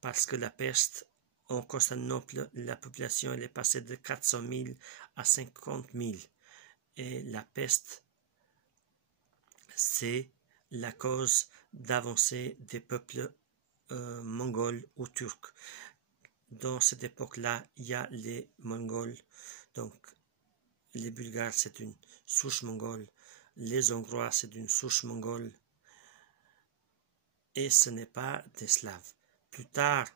parce que la peste, en Constantinople, la population elle est passée de 400 000 à 50 000. Et la peste, c'est la cause d'avancée des peuples mongols ou turcs. Dans cette époque-là, il y a les Mongols, donc les Bulgares, c'est une souche mongole, les Hongrois, c'est une souche mongole, et ce n'est pas des Slaves. Plus tard,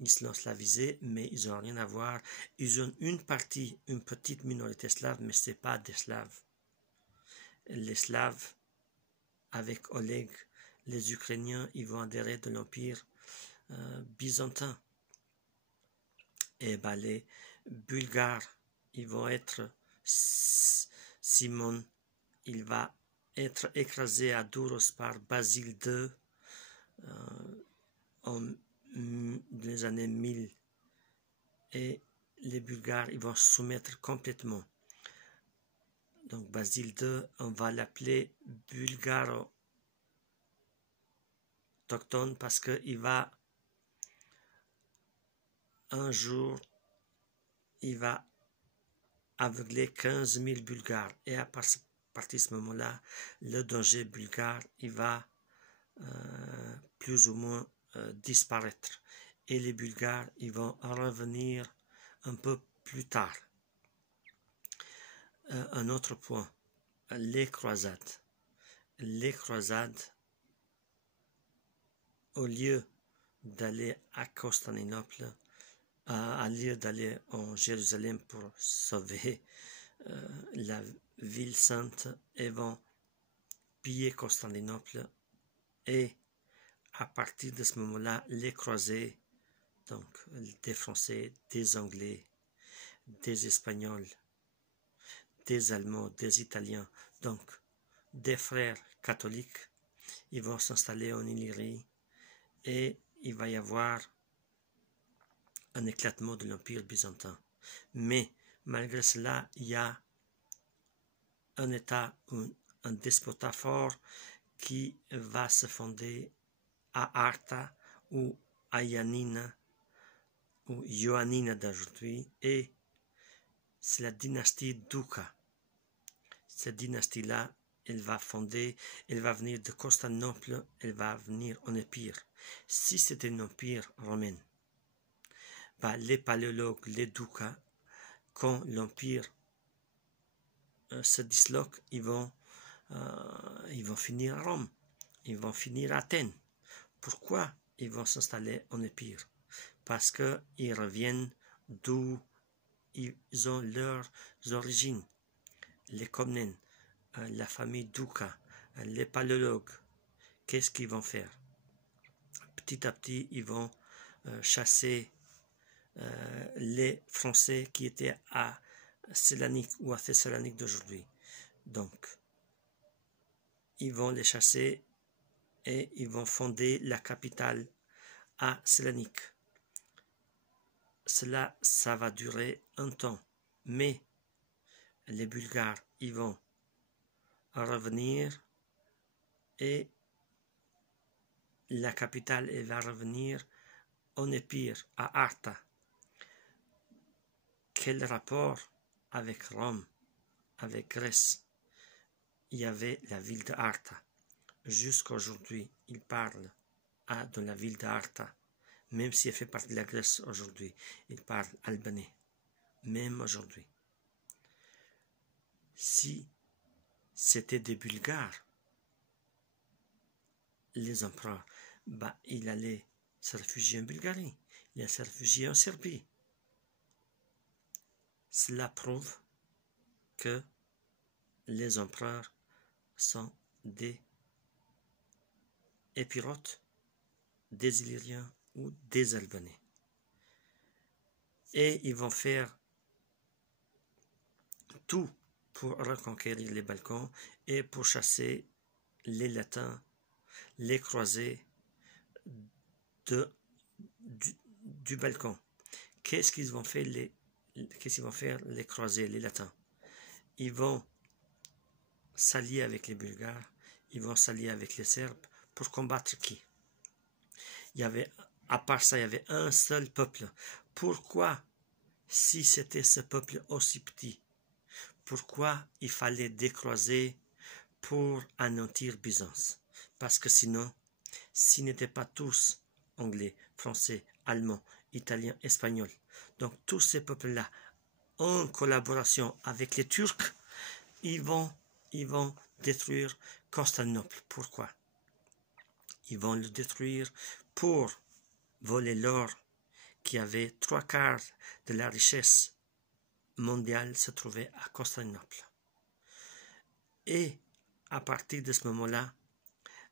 ils se l'ont slavisé, mais ils n'ont rien à voir. Ils ont une petite minorité slave, mais ce n'est pas des Slaves. Les Slaves, avec Oleg, les Ukrainiens, ils vont adhérer de l'Empire byzantin. Et ben, les Bulgares, ils vont être Simon, il va être écrasé à Douros par Basile II en les années 1000. Et les Bulgares, ils vont se soumettre complètement. Donc Basile II, on va l'appeler bulgaro-autochtone parce qu'il va un jour, il va aveugler 15 000 Bulgares. Et à partir de ce moment-là, le danger bulgare, il va plus ou moins disparaître. Et les Bulgares, ils vont revenir un peu plus tard. Un autre point, les croisades. Les croisades, au lieu d'aller à Constantinople, à lieu d'aller en Jérusalem pour sauver la ville sainte, et vont piller Constantinople. Et à partir de ce moment-là, les croisés, donc des Français, des Anglais, des Espagnols, des Allemands, des Italiens, donc des frères catholiques, ils vont s'installer en Illyrie et il va y avoir un éclatement de l'Empire byzantin. Mais malgré cela, il y a un État, un despotat fort qui va se fonder à Arta ou à Ioannina ou Ioannina d'aujourd'hui, et c'est la dynastie Duca. Cette dynastie-là, elle va venir de Constantinople, elle va venir en empire. Si c'était un empire romain, bah, les paléologues, les Ducas, quand l'empire se disloque, ils vont finir à Rome, ils vont finir à Athènes. Pourquoi ils vont s'installer en empire? Parce qu'ils reviennent d'où ils ont leurs origines. Les Comnènes, la famille Duca, les paléologues, qu'est-ce qu'ils vont faire? Petit à petit, ils vont chasser les Français qui étaient à Sélanique ou à Thessalonique d'aujourd'hui. Donc, ils vont les chasser et ils vont fonder la capitale à Sélanique. Ça va durer un temps, mais les Bulgares, ils vont revenir et la capitale, elle va revenir en empire, à Arta. Quel rapport avec Rome, avec Grèce? Il y avait la ville de Arta. Jusqu'à aujourd'hui, ils parlent de la ville d'Arta. Même si elle fait partie de la Grèce aujourd'hui, ils parlent albanais. Même aujourd'hui. Si c'était des Bulgares, les empereurs, bah, il allait se réfugier en Bulgarie, il allait se réfugier en Serbie. Cela prouve que les empereurs sont des Épirotes, des Illyriens ou des Albanais. Et ils vont faire tout pour reconquérir les Balkans et pour chasser les Latins, les croisés du Balkan. Qu'est-ce qu'ils vont faire les croisés, les Latins? Ils vont s'allier avec les Bulgares, ils vont s'allier avec les Serbes pour combattre qui? À part ça, il y avait un seul peuple. Pourquoi, si c'était ce peuple aussi petit, pourquoi il fallait décroiser pour anéantir Byzance? Parce que sinon, s'ils n'étaient pas tous anglais, français, allemands, italiens, espagnols, donc tous ces peuples-là, en collaboration avec les Turcs, ils vont détruire Constantinople. Pourquoi? Ils vont le détruire pour voler l'or qui avait 3/4 de la richesse mondiale se trouvait à Constantinople. Et à partir de ce moment-là,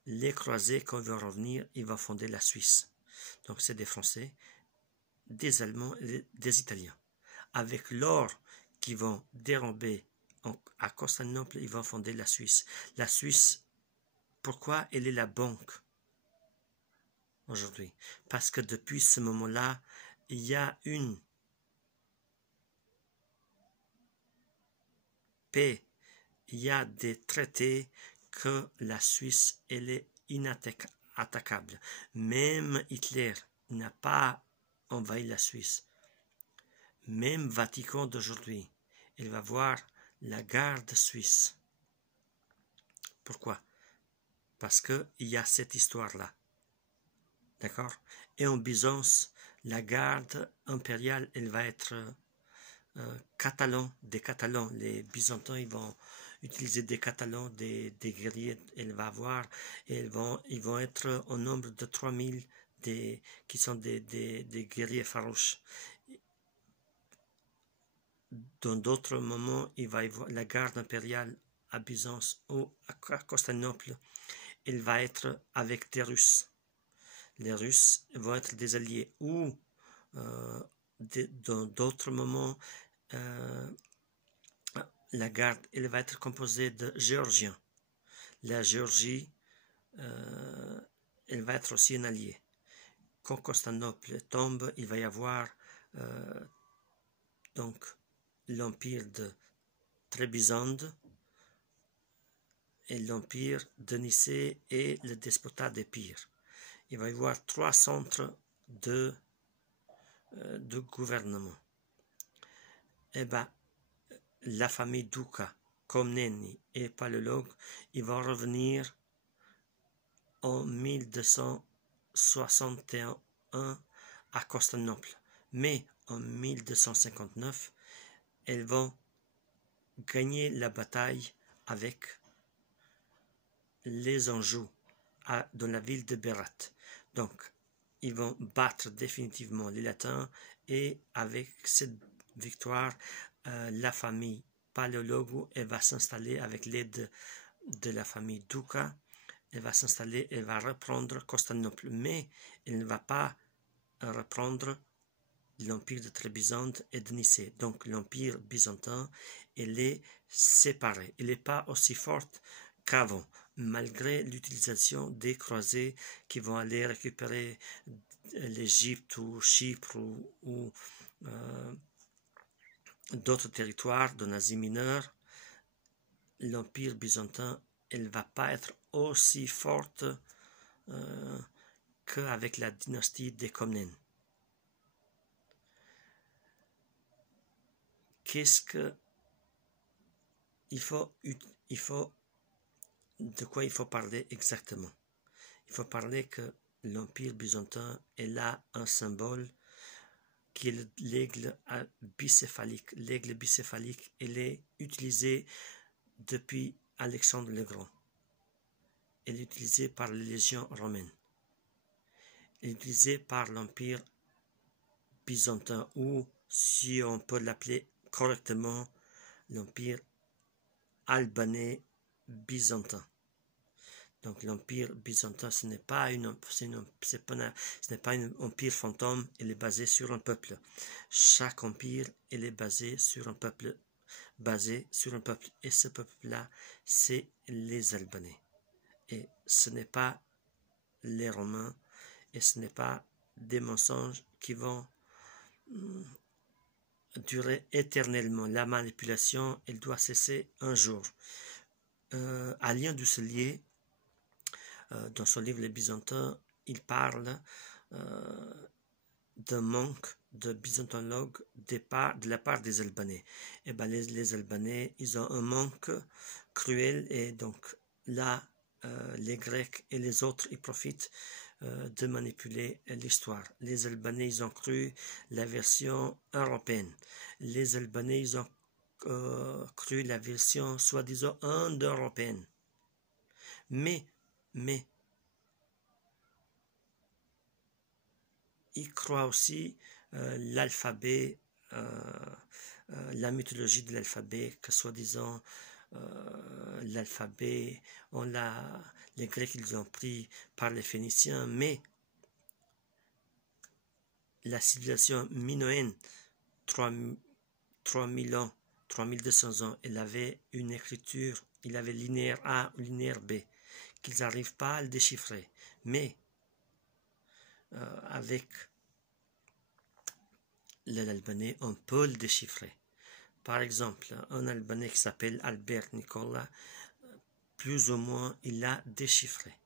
les croisés, quand ils vont revenir, ils vont fonder la Suisse. Donc c'est des Français, des Allemands et des Italiens. Avec l'or qu'ils vont dérober à Constantinople, ils vont fonder la Suisse. La Suisse, pourquoi elle est la banque aujourd'hui? Parce que depuis ce moment-là, il y a une paix, il y a des traités que la Suisse, elle est inattaquable. Même Hitler n'a pas envahi la Suisse. Même Vatican d'aujourd'hui, il va voir la garde suisse. Pourquoi? Parce qu'il y a cette histoire-là. D'accord? Et en Byzance, la garde impériale, elle va être des Catalans. Les Byzantins, ils vont utiliser des Catalans, des guerriers. Elle va avoir, ils vont être au nombre de 3000 qui sont des guerriers farouches. Dans d'autres moments, il va y avoir la garde impériale à Byzance ou à Constantinople. Il va être avec des Russes. Les Russes vont être des alliés. Ou dans d'autres moments, la garde elle va être composée de Géorgiens. La Géorgie, elle va être aussi un allié. Quand Constantinople tombe, il va y avoir donc l'empire de Trébizonde et l'empire de Nicée et le despotat d'Épire. Il va y avoir 3 centres de gouvernement. Eh bien, la famille Duca, Comneni et Paléologue, ils vont revenir en 1261 à Constantinople. Mais en 1259, elles vont gagner la bataille avec les Anjou dans la ville de Berat. Donc, ils vont battre définitivement les Latins et avec cette victoire, la famille Paléologue va s'installer avec l'aide de la famille Duca. Elle va s'installer, elle va reprendre Constantinople, mais elle ne va pas reprendre l'empire de Trébizonde et de Nicée. Donc l'empire byzantin, elle est séparée. Elle n'est pas aussi forte qu'avant, malgré l'utilisation des croisés qui vont aller récupérer l'Égypte ou Chypre ou d'autres territoires de l'Asie mineure. L'empire byzantin, elle ne va pas être aussi forte qu'avec la dynastie des Comnènes. Qu'est-ce que de quoi il faut parler exactement? Il faut parler que l'empire byzantin est là un symbole qui est l'aigle bicéphalique. L'aigle bicéphalique, elle est utilisée depuis Alexandre le Grand. Elle est utilisée par les légions romaines. Elle est utilisée par l'empire byzantin, ou si on peut l'appeler correctement, l'empire albanais byzantin. Donc l'empire byzantin, ce n'est pas un empire fantôme, il est basé sur un peuple. Chaque empire, il est basé sur un peuple. Et ce peuple-là, c'est les Albanais. Et ce n'est pas les Romains, et ce n'est pas des mensonges qui vont durer éternellement. La manipulation, elle doit cesser un jour. Alain Dusselier, dans son livre Les Byzantins, il parle d'un manque de byzantologues de la part des Albanais. Et ben les Albanais, ils ont un manque cruel, et donc là, les Grecs et les autres, ils profitent de manipuler l'histoire. Les Albanais, ils ont cru la version européenne. Les Albanais, ils ont cru la version soi-disant indo-européenne. Mais ils croient aussi l'alphabet, la mythologie de l'alphabet, que soi-disant l'alphabet, les Grecs ils ont pris par les Phéniciens, mais la civilisation minoenne, 3000 ans, 3200 ans, elle avait une écriture, il avait linéaire A ou linéaire B, qu'ils n'arrivent pas à le déchiffrer. Mais avec l'albanais, on peut le déchiffrer. Par exemple, un albanais qui s'appelle Albert Nicola, plus ou moins, il l'a déchiffré.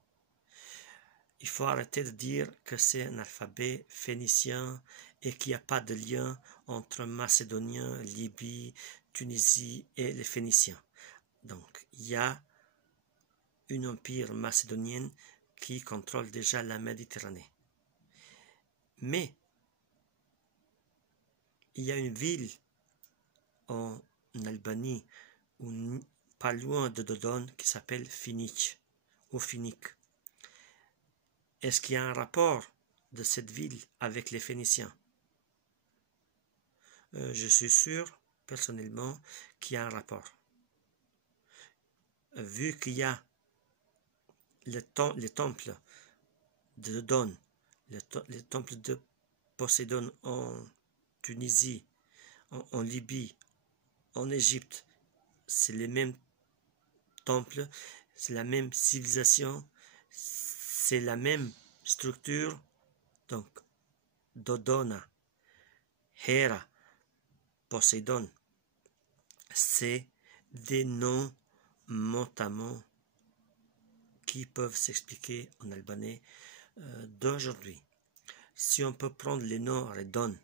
Il faut arrêter de dire que c'est un alphabet phénicien et qu'il n'y a pas de lien entre Macédoniens, Libye, Tunisie et les Phéniciens. Donc, il y a un empire macédonien qui contrôle déjà la Méditerranée. Mais, il y a une ville en Albanie, pas loin de Dodone, qui s'appelle Phoenique ou Phénique. Est-ce qu'il y a un rapport de cette ville avec les Phéniciens? Je suis sûr, personnellement, qu'il y a un rapport. Vu qu'il y a les temples de Dodone, les temples de Poséidon en Tunisie, en Libye, en Égypte, c'est les mêmes temples, c'est la même civilisation, c'est la même structure. Donc, Dodona, Héra, Poséidon, c'est des noms mot à mot qui peuvent s'expliquer en albanais d'aujourd'hui. Si on peut prendre les noms Redon,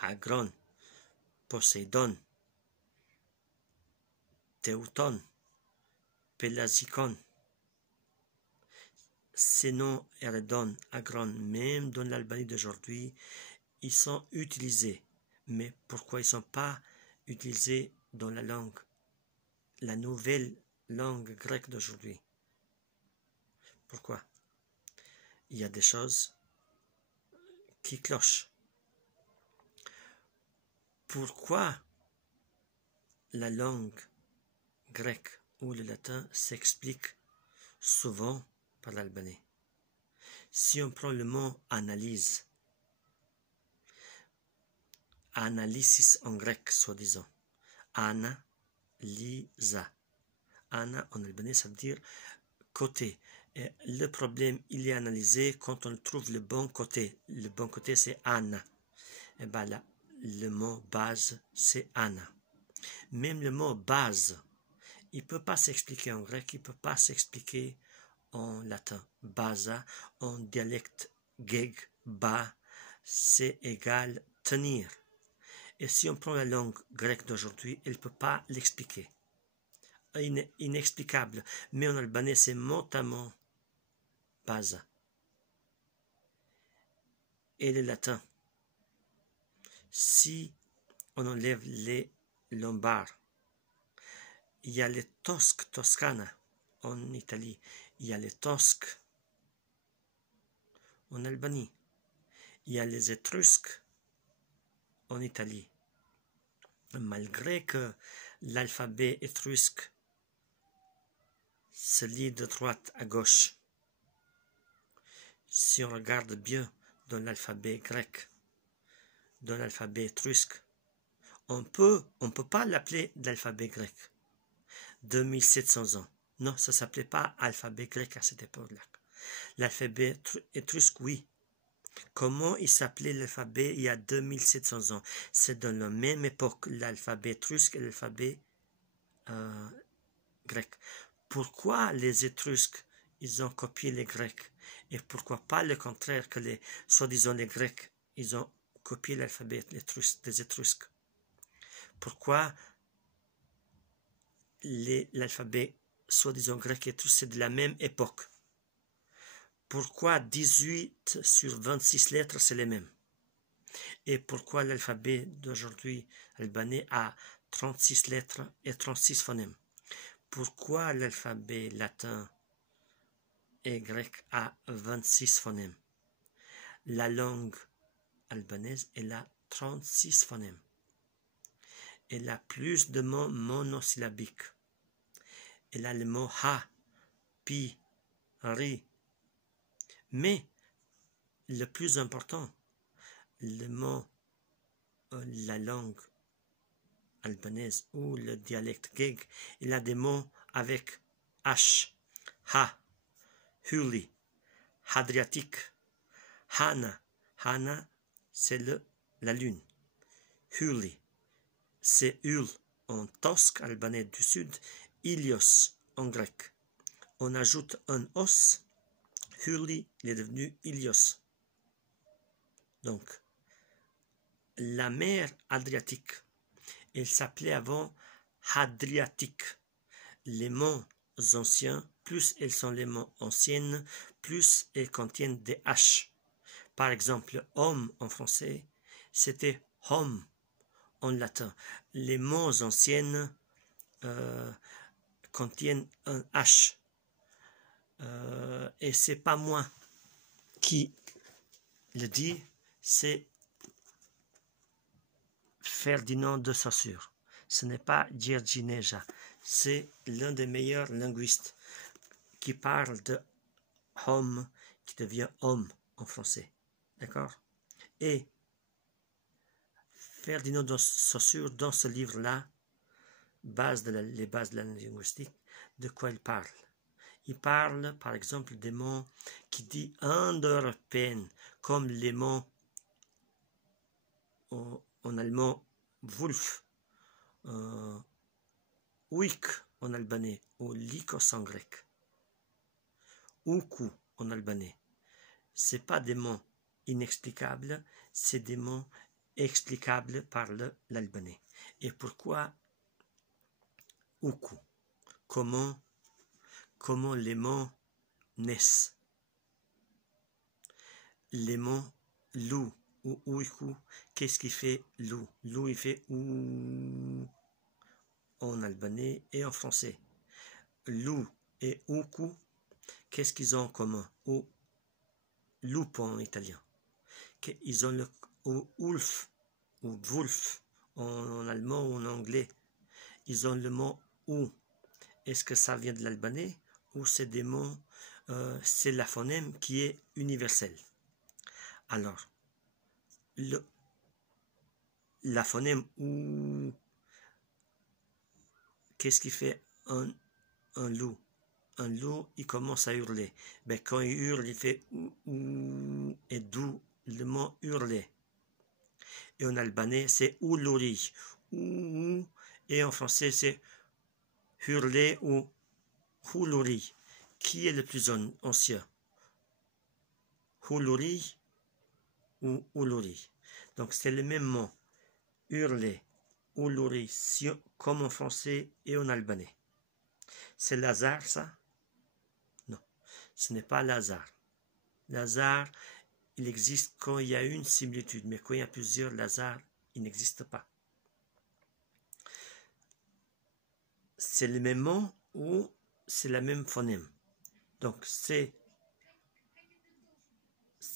Agron, Poséidon, Teuton, Pélasikon, ces noms Redon, Agron, même dans l'Albanie d'aujourd'hui, ils sont utilisés. Mais pourquoi ils ne sont pas utilisés dans la nouvelle langue grecque d'aujourd'hui? Pourquoi? Il y a des choses qui clochent. Pourquoi la langue grecque ou le latin s'explique souvent par l'albanais? Si on prend le mot analyse, analysis en grec, soi-disant, analysa. Ana en albanais, ça veut dire côté. Et le problème, il est analysé quand on trouve le bon côté. Le bon côté, c'est ana. Et bien là, le mot base, c'est ana. Même le mot base, il ne peut pas s'expliquer en grec, il ne peut pas s'expliquer en latin. Baza, en dialecte geg, ba, c'est égal tenir. Et si on prend la langue grecque d'aujourd'hui, elle ne peut pas l'expliquer. Inexplicable. Mais en albanais, c'est mot à mot baza. Et le latin, si on enlève les lombards, il y a les Tosques, Toscana en Italie, il y a les Tosques en Albanie, il y a les Étrusques en Italie. Malgré que l'alphabet étrusque se lit de droite à gauche, si on regarde bien dans l'alphabet grec, dans l'alphabet étrusque, on peut pas l'appeler l'alphabet grec. 2700 ans. Non, ça s'appelait pas alphabet grec à cette époque-là. L'alphabet étrusque, oui. Comment il s'appelait l'alphabet il y a 2700 ans? C'est dans la même époque, l'alphabet étrusque et l'alphabet grec. Pourquoi les Étrusques, ils ont copié les Grecs? Et pourquoi pas le contraire, que les, soi-disant les Grecs, ils ont copié l'alphabet des Étrusques? Pourquoi l'alphabet, soi-disant grec et étrusque, c'est de la même époque? Pourquoi 18 sur 26 lettres, c'est les mêmes? Et pourquoi l'alphabet d'aujourd'hui albanais a 36 lettres et 36 phonèmes? Pourquoi l'alphabet latin et grec a 26 phonèmes? La langue albanaise, elle a 36 phonèmes. Elle a plus de mots monosyllabiques. Elle a le mot ha, pi, ri. Mais le plus important, le mot, la langue albanaise ou le dialecte Geg, il a des mots avec H, ha, huli, hadriatique, hana. Hana, c'est la lune. Huli, c'est Hul en tosque albanais du sud, Ilios en grec. On ajoute un os, Huli, il est devenu Ilios. Donc, la mer Adriatique, elle s'appelait avant Hadriatique. Les mots anciens, plus elles sont les mots anciennes, plus elles contiennent des H. Par exemple, homme en français, c'était homme en latin. Les mots anciennes contiennent un H. Et c'est pas moi qui le dis, c'est Ferdinand de Saussure. Ce n'est pas Djerdjineja. C'est l'un des meilleurs linguistes qui parle de homme qui devient homme en français. D'accord? Et Ferdinand de Saussure, dans ce livre-là, les bases de la linguistique, de quoi il parle? Il parle, par exemple, des mots qui disent indo-européennes, comme les mots en allemand Wolf, Uik en albanais, ou Likos en grec, Uku en albanais. Ce pas des mots inexplicables, c'est des mots explicables par l'albanais. Et pourquoi Uku? Comment les mots naissent? Les mots loup ou ouiku, qu'est-ce qui fait loup? Loup, il fait ou en albanais et en français. Loup et uku, qu'est-ce qu'ils ont en commun? Ou lupo en italien. Ils ont le ulf ou wolf en allemand ou en anglais. Ils ont le mot ou. Est-ce que ça vient de l'albanais ou c'est des mots, c'est la phonème qui est universelle? Alors, la phonème ou, qu'est-ce qui fait un loup? Un loup, il commence à hurler. Ben, quand il hurle, il fait ou, et d'où le mot hurler. Et en albanais, c'est uluri. Ou, et en français, c'est hurler ou huluri. Qui est le plus ancien? Huluri ou uluri. Donc, c'est le même mot. Hurler, uluri, comme en français et en albanais. C'est Lazare, ça? Non, ce n'est pas Lazare. Lazare, il existe quand il y a une similitude, mais quand il y a plusieurs Lazare, il n'existe pas. C'est le même mot ou c'est la même phonème. Donc, c'est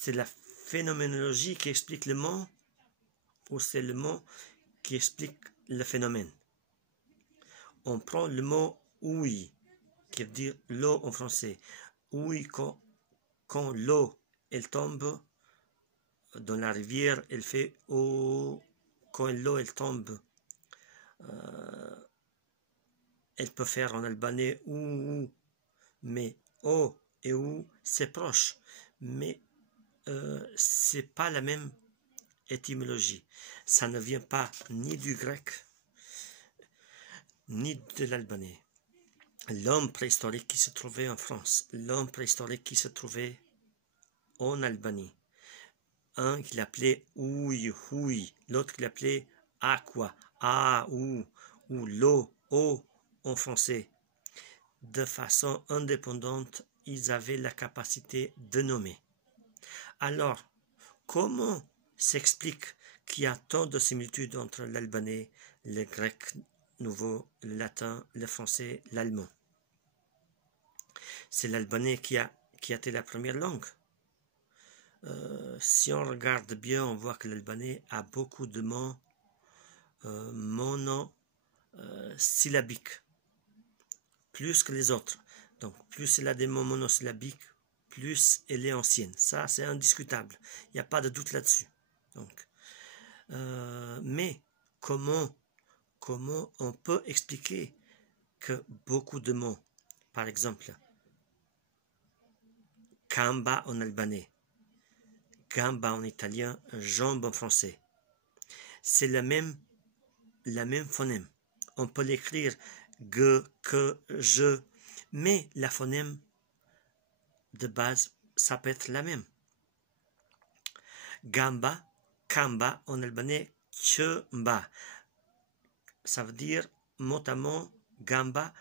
la phénoménologie qui explique le mot ou c'est le mot qui explique le phénomène. On prend le mot oui, qui veut dire l'eau en français. Oui, quand l'eau, elle tombe dans la rivière, elle fait eau. Quand l'eau, elle tombe, elle peut faire en albanais ou, mais o et ou, c'est proche. Mais c'est pas la même étymologie. Ça ne vient pas ni du grec, ni de l'albanais. L'homme préhistorique qui se trouvait en France, l'homme préhistorique qui se trouvait en Albanie, un qui l'appelait ouï, ouï, l'autre qui l'appelait aqua, a, ou l'eau, eau en français. De façon indépendante, ils avaient la capacité de nommer. Alors, comment s'explique qu'il y a tant de similitudes entre l'albanais, le grec nouveau, le latin, le français, l'allemand? C'est l'albanais qui a été la première langue. si on regarde bien, on voit que l'albanais a beaucoup de mots monosyllabiques, plus que les autres. Donc, plus elle a des mots monosyllabiques, plus elle est ancienne. Ça, c'est indiscutable. Il n'y a pas de doute là-dessus. Donc, mais comment on peut expliquer que beaucoup de mots, par exemple, gamba en albanais, gamba en italien, jambe en français, c'est la même phonème. On peut l'écrire g, que, je, mais la phonème de base, ça peut être la même. Gamba, kamba en albanais, chemba. Ça veut dire mot à mot gamba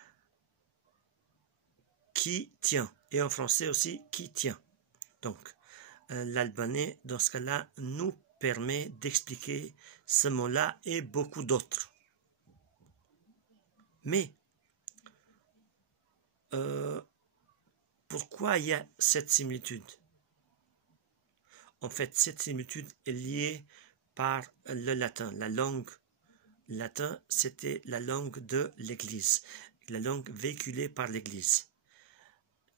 qui tient. Et en français aussi qui tient. Donc, l'albanais, dans ce cas-là, nous permet d'expliquer ce mot-là et beaucoup d'autres. Mais, pourquoi il y a cette similitude? En fait, cette similitude est liée par le latin. La langue latine, c'était la langue de l'Église, la langue véhiculée par l'Église,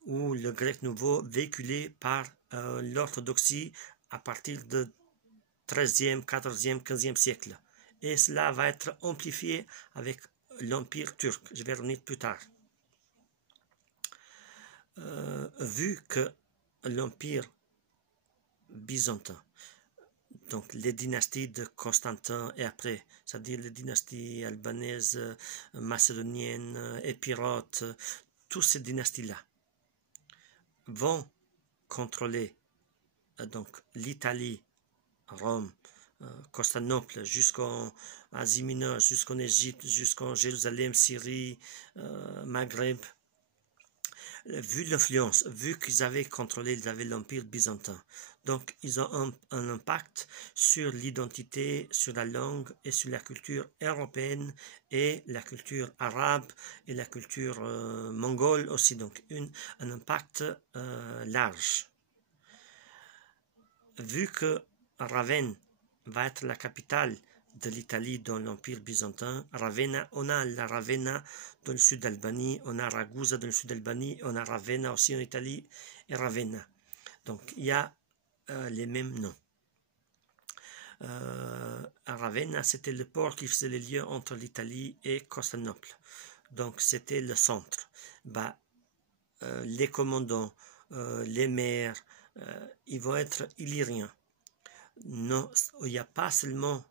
ou le grec nouveau véhiculé par l'orthodoxie à partir du XIIIe, XIVe, XVe siècle. Et cela va être amplifié avec l'Empire turc. Je vais revenir plus tard. Vu que l'Empire byzantin, donc les dynasties de Constantin et après, c'est-à-dire les dynasties albanaises, macédoniennes, épirotes, toutes ces dynasties-là vont contrôler donc l'Italie, Rome, Constantinople, jusqu'en Asie mineure, jusqu'en Égypte, jusqu'en Jérusalem, Syrie, Maghreb. Vu l'influence, vu qu'ils avaient contrôlé, ils avaient l'Empire byzantin. Donc, ils ont un impact sur l'identité, sur la langue et sur la culture européenne et la culture arabe et la culture mongole aussi. Donc, un impact large. Vu que Ravenne va être la capitale de l'Italie dans l'Empire byzantin, Ravenna, on a la Ravenna dans le sud d'Albanie, on a Ragusa dans le sud d'Albanie, on a Ravenna aussi en Italie et Ravenna. Donc il y a les mêmes noms. À Ravenna, c'était le port qui faisait les liens entre l'Italie et Constantinople. Donc c'était le centre. Les commandants, les maires, ils vont être illyriens. Non, il n'y a pas seulement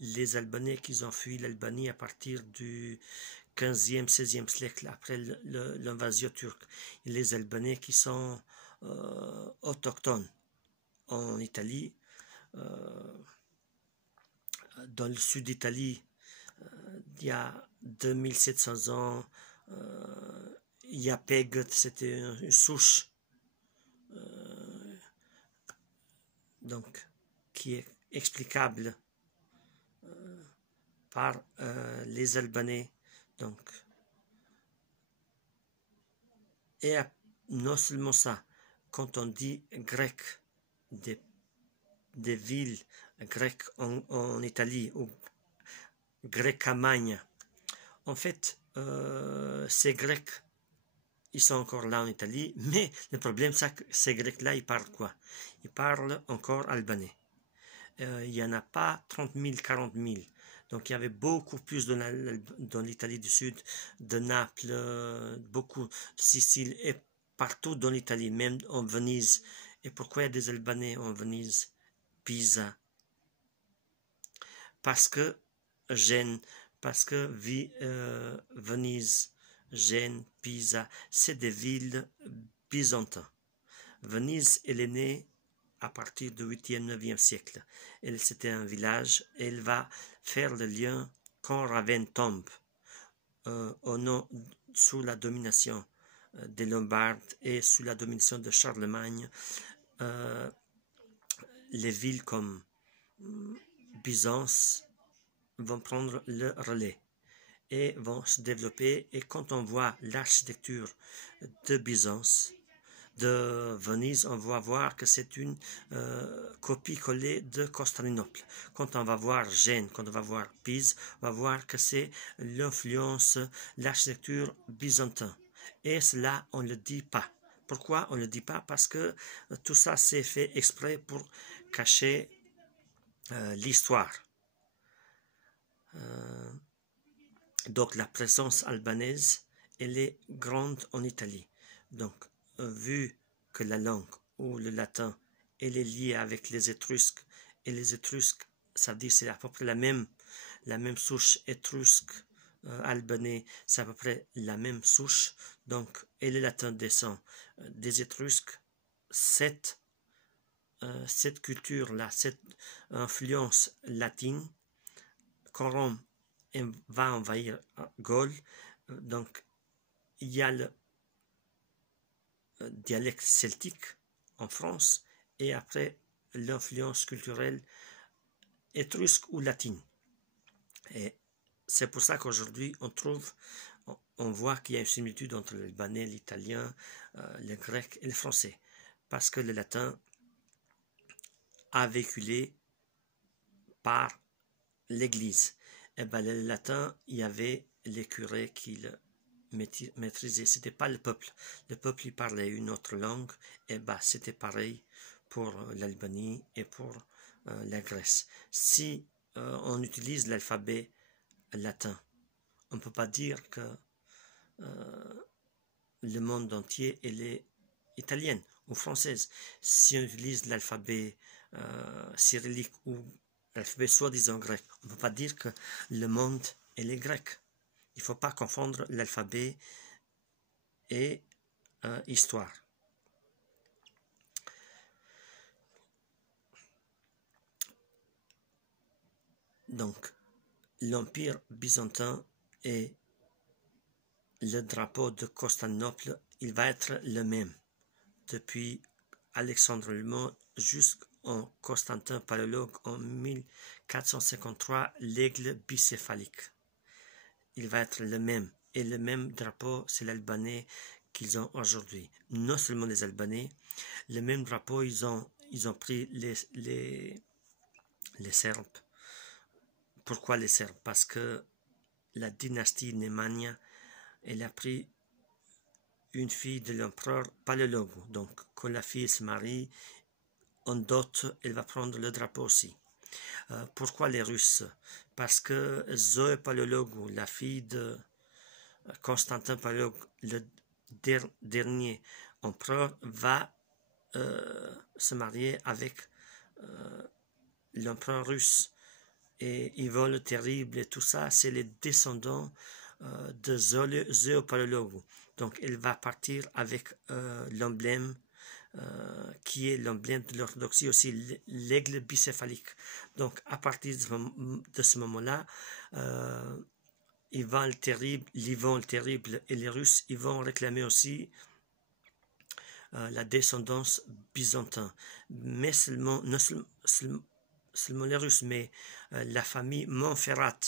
les Albanais qui ont fui l'Albanie à partir du 15e, 16e siècle après l'invasion turque. Et les Albanais qui sont autochtones en Italie, dans le sud d'Italie, il y a 2700 ans, il y a Pegot, c'était une souche donc qui est explicable par les Albanais. Donc, et non seulement ça, quand on dit grec, des villes grecques en Italie, ou Grecamagne, en fait, ces Grecs, ils sont encore là en Italie, mais le problème, c'est que ces Grecs-là, ils parlent quoi? Ils parlent encore albanais. Il n'y en a pas 30 000, 40 000. Donc il y avait beaucoup plus dans l'Italie du Sud, de Naples, beaucoup de Sicile et partout dans l'Italie, même en Venise. Et pourquoi il y a des Albanais en Venise? Pisa. Parce que Gênes, parce que Venise, Gênes, Pisa, c'est des villes byzantines. Venise, elle est née à partir du 8e, 9e siècle. C'était un village et elle va faire le lien quand Ravenne tombe sous la domination des Lombards et sous la domination de Charlemagne. Les villes comme Byzance vont prendre le relais et vont se développer. Et quand on voit l'architecture de Byzance, de Venise, on va voir que c'est une copie-collée de Constantinople. Quand on va voir Gênes, quand on va voir Pise, on va voir que c'est l'influence, l'architecture byzantine. Et cela, on ne le dit pas. Pourquoi on ne le dit pas? Parce que tout ça c'est fait exprès pour cacher l'histoire. Donc la présence albanaise, elle est grande en Italie. Donc, vu que la langue ou le latin, elle est liée avec les Étrusques, et les Étrusques, ça veut dire c'est à peu près la même souche étrusque, albanais, c'est à peu près la même souche. Donc, et le latin descend des Étrusques. Cette culture-là, cette influence latine, quand Rome va envahir Gaule, donc il y a le dialecte celtique en France et après l'influence culturelle étrusque ou latine. Et c'est pour ça qu'aujourd'hui on voit qu'il y a une similitude entre l'albanais, l'italien, le grec et le français, parce que le latin a véhiculé par l'Église. Et ben le latin, il y avait les curés qui le maîtrisaient. C'était pas le peuple. Le peuple il parlait une autre langue. Et ben c'était pareil pour l'Albanie et pour la Grèce. Si on utilise l'alphabet latin, on ne peut pas dire que le monde entier est italienne ou française. Si on utilise l'alphabet cyrillique ou l'alphabet soi-disant grec, on ne peut pas dire que le monde est grec. Il ne faut pas confondre l'alphabet et histoire. Donc, l'Empire byzantin et le drapeau de Constantinople, il va être le même depuis Alexandre le Grand jusqu'en Constantin Paléologue en 1453, l'aigle bicéphalique. Il va être le même. Et le même drapeau, c'est l'albanais qu'ils ont aujourd'hui. Non seulement les Albanais, le même drapeau, ils ont pris les Serbes. Pourquoi les Serbes? Parce que la dynastie Nemanja, elle a pris une fille de l'empereur Paléologue. Donc, quand la fille se marie, en dot, elle va prendre le drapeau aussi. Pourquoi les Russes? Parce que Zoé Paléologue, la fille de Constantin Paléologue, le dernier empereur, va se marier avec l'empereur russe. Et Ivan le Terrible et tout ça, c'est les descendants de Zoé Paléologue. Donc, elle va partir avec l'emblème qui est l'emblème de l'orthodoxie aussi, l'aigle bicéphalique. Donc, à partir de ce moment-là, Ivan le Terrible et les Russes, ils vont réclamer aussi la descendance byzantine. Mais seulement les Russes, mais la famille Montferrat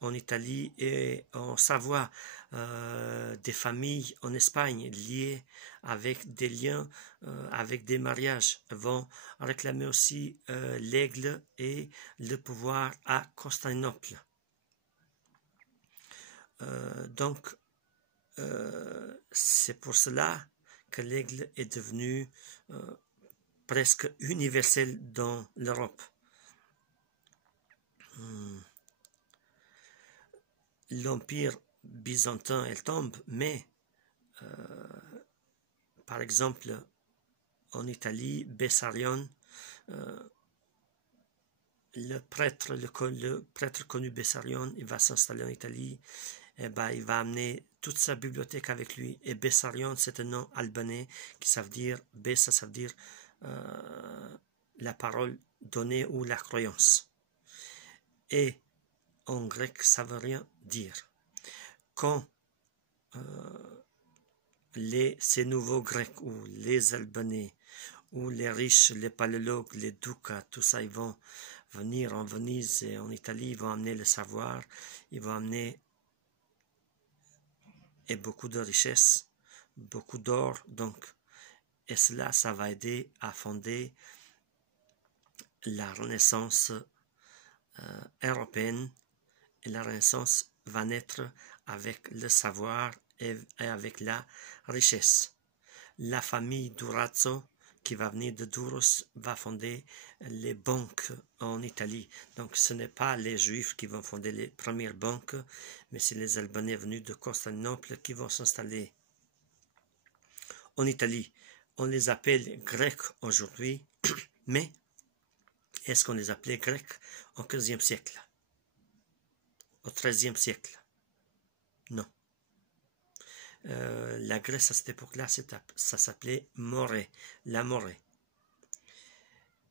en Italie et en Savoie, des familles en Espagne liées avec des liens, avec des mariages, vont réclamer aussi l'aigle et le pouvoir à Constantinople. Donc, c'est pour cela que l'aigle est devenu presque universel dans l'Europe. L'empire byzantin, elle tombe, mais par exemple, en Italie, Bessarion, le prêtre connu Bessarion, il va s'installer en Italie, et ben, il va amener toute sa bibliothèque avec lui. Et Bessarion, c'est un nom albanais qui ça veut dire, Bessa, ça veut dire la parole donnée ou la croyance. Et en grec, ça veut rien dire. Quand ces nouveaux Grecs ou les Albanais ou les riches, les paléologues, les doukas, tout ça, ils vont venir en Venise et en Italie, ils vont amener le savoir, ils vont amener beaucoup de richesses, beaucoup d'or, donc, Et cela, ça va aider à fonder la Renaissance européenne. Et la Renaissance va naître avec le savoir et avec la richesse. La famille Durazzo, qui va venir de Duros, va fonder les banques en Italie. Donc ce n'est pas les Juifs qui vont fonder les premières banques, mais c'est les Albanais venus de Constantinople qui vont s'installer en Italie. On les appelle Grecs aujourd'hui, mais est-ce qu'on les appelait Grecs au XVe siècle? Au XIIIe siècle? Non. La Grèce à cette époque-là, ça s'appelait Morée, la Morée.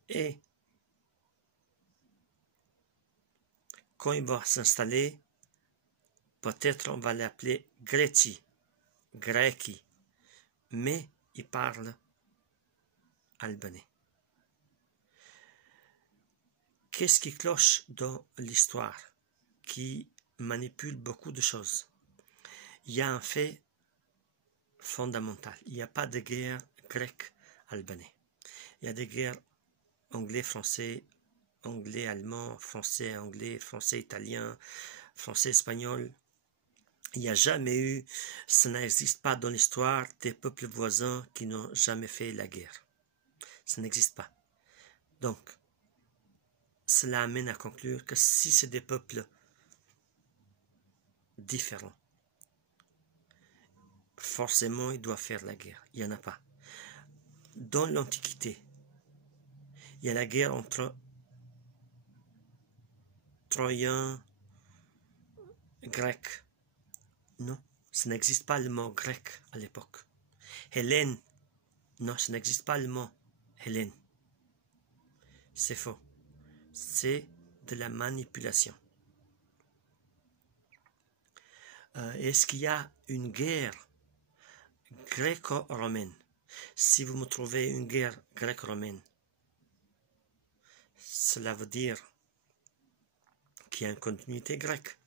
Et quand il va s'installer, peut-être on va l'appeler Gréci, Gréki, mais il parle albanais. Qu'est-ce qui cloche dans l'histoire, qui manipule beaucoup de choses? Il y a un fait fondamental. Il n'y a pas de guerre grec-albanais. Il y a des guerres anglais-français, anglais-allemand, français-anglais, français-italien, français-espagnol. Il n'y a jamais eu, ça n'existe pas dans l'histoire des peuples voisins qui n'ont jamais fait la guerre. Ça n'existe pas. Donc, cela amène à conclure que si c'est des peuples différents, forcément ils doivent faire la guerre. Il n'y en a pas. Dans l'Antiquité, il y a la guerre entre Troyens, Grecs. Non, ça n'existe pas le mot grec à l'époque. Hélène, non, ça n'existe pas le mot Hélène. C'est faux. C'est de la manipulation. Est-ce qu'il y a une guerre gréco-romaine? Si vous me trouvez une guerre gréco-romaine, cela veut dire qu'il y a une continuité grecque.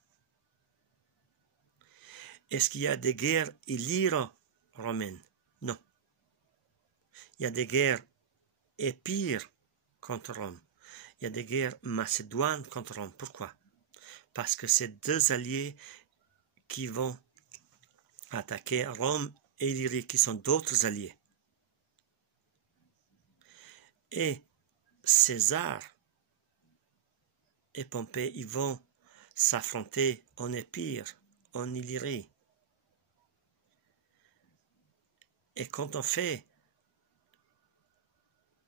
Est-ce qu'il y a des guerres illyro-romaines? Non. Il y a des guerres épires contre Rome. Il y a des guerres macédoines contre Rome. Pourquoi? Parce que c'est deux alliés qui vont attaquer Rome et Illyrie, qui sont d'autres alliés. Et César et Pompée, ils vont s'affronter en Épire, en Illyrie. Et quand on fait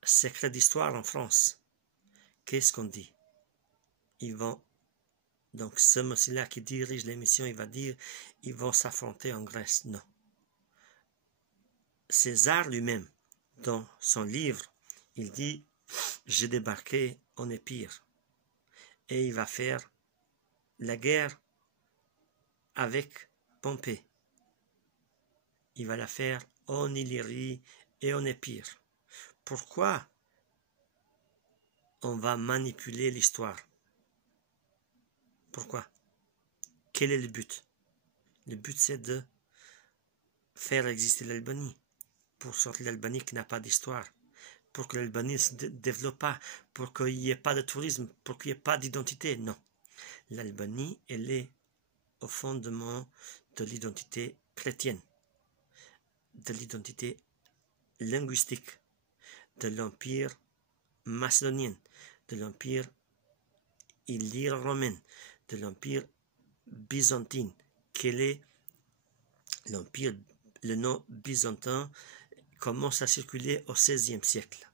secret d'histoire en France, qu'est-ce qu'on dit? Ils vont, donc ce monsieur-là qui dirige l'émission, il va dire, ils vont s'affronter en Grèce. Non. César lui-même, dans son livre, il dit, j'ai débarqué en Épire. Et il va faire la guerre avec Pompée. Il va la faire en Illyrie et en Épire. Pourquoi on va manipuler l'histoire? Pourquoi? Quel est le but? Le but, c'est de faire exister l'Albanie, pour sortir l'Albanie qui n'a pas d'histoire, pour que l'Albanie ne se développe pas, pour qu'il n'y ait pas de tourisme, pour qu'il n'y ait pas d'identité. Non. L'Albanie, elle est au fondement de l'identité chrétienne, de l'identité linguistique, de l'empire macédonien, de l'empire illyro-romain, de l'empire byzantin. Quel est l'empire? Le nom byzantin commence à circuler au XVIe siècle.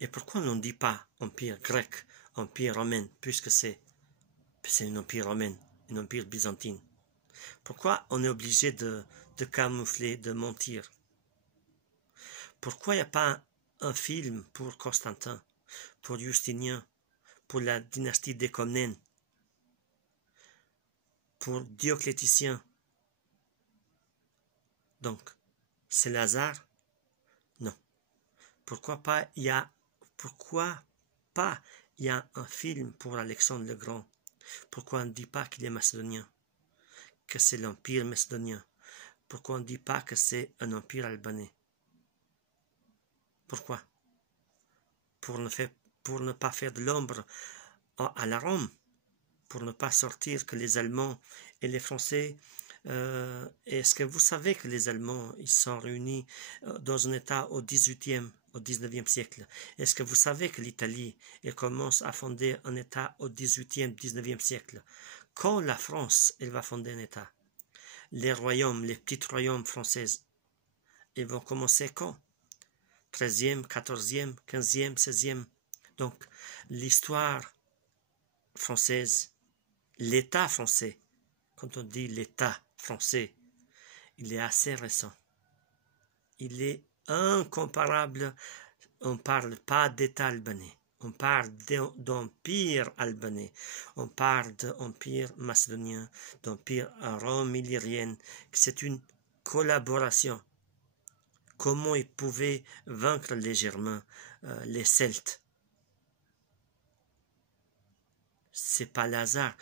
Et pourquoi on ne dit pas empire grec, empire romain, puisque c'est un empire romain, un empire byzantin? Pourquoi on est obligé de camoufler, de mentir? Pourquoi il n'y a pas un film pour Constantin, pour Justinien, pour la dynastie des Comnènes, pour Dioclétien? Donc, c'est Lazare? Non. Pourquoi pas il y a un film pour Alexandre le Grand? Pourquoi on ne dit pas qu'il est macédonien, que c'est l'empire macédonien? Pourquoi on ne dit pas que c'est un empire albanais? Pourquoi? Pour ne pas faire de l'ombre à la Rome, pour ne pas sortir que les Allemands et les Français. Est-ce que vous savez que les Allemands ils sont réunis dans un état au 18e, au 19e siècle? Est-ce que vous savez que l'Italie elle commence à fonder un état au 18e, 19e siècle? Quand la France elle va fonder un état? Les royaumes, les petits royaumes français, ils vont commencer quand? 13e, 14e, 15e, 16e. Donc, l'histoire française, l'État français, quand on dit l'État français, il est assez récent. Il est incomparable. On ne parle pas d'État albanais. On parle d'empire albanais. On parle d'empire macédonien, d'empire Rome illyrienne. C'est une collaboration. Comment ils pouvaient vaincre les Germains, les Celtes? C'est pas l'hasard.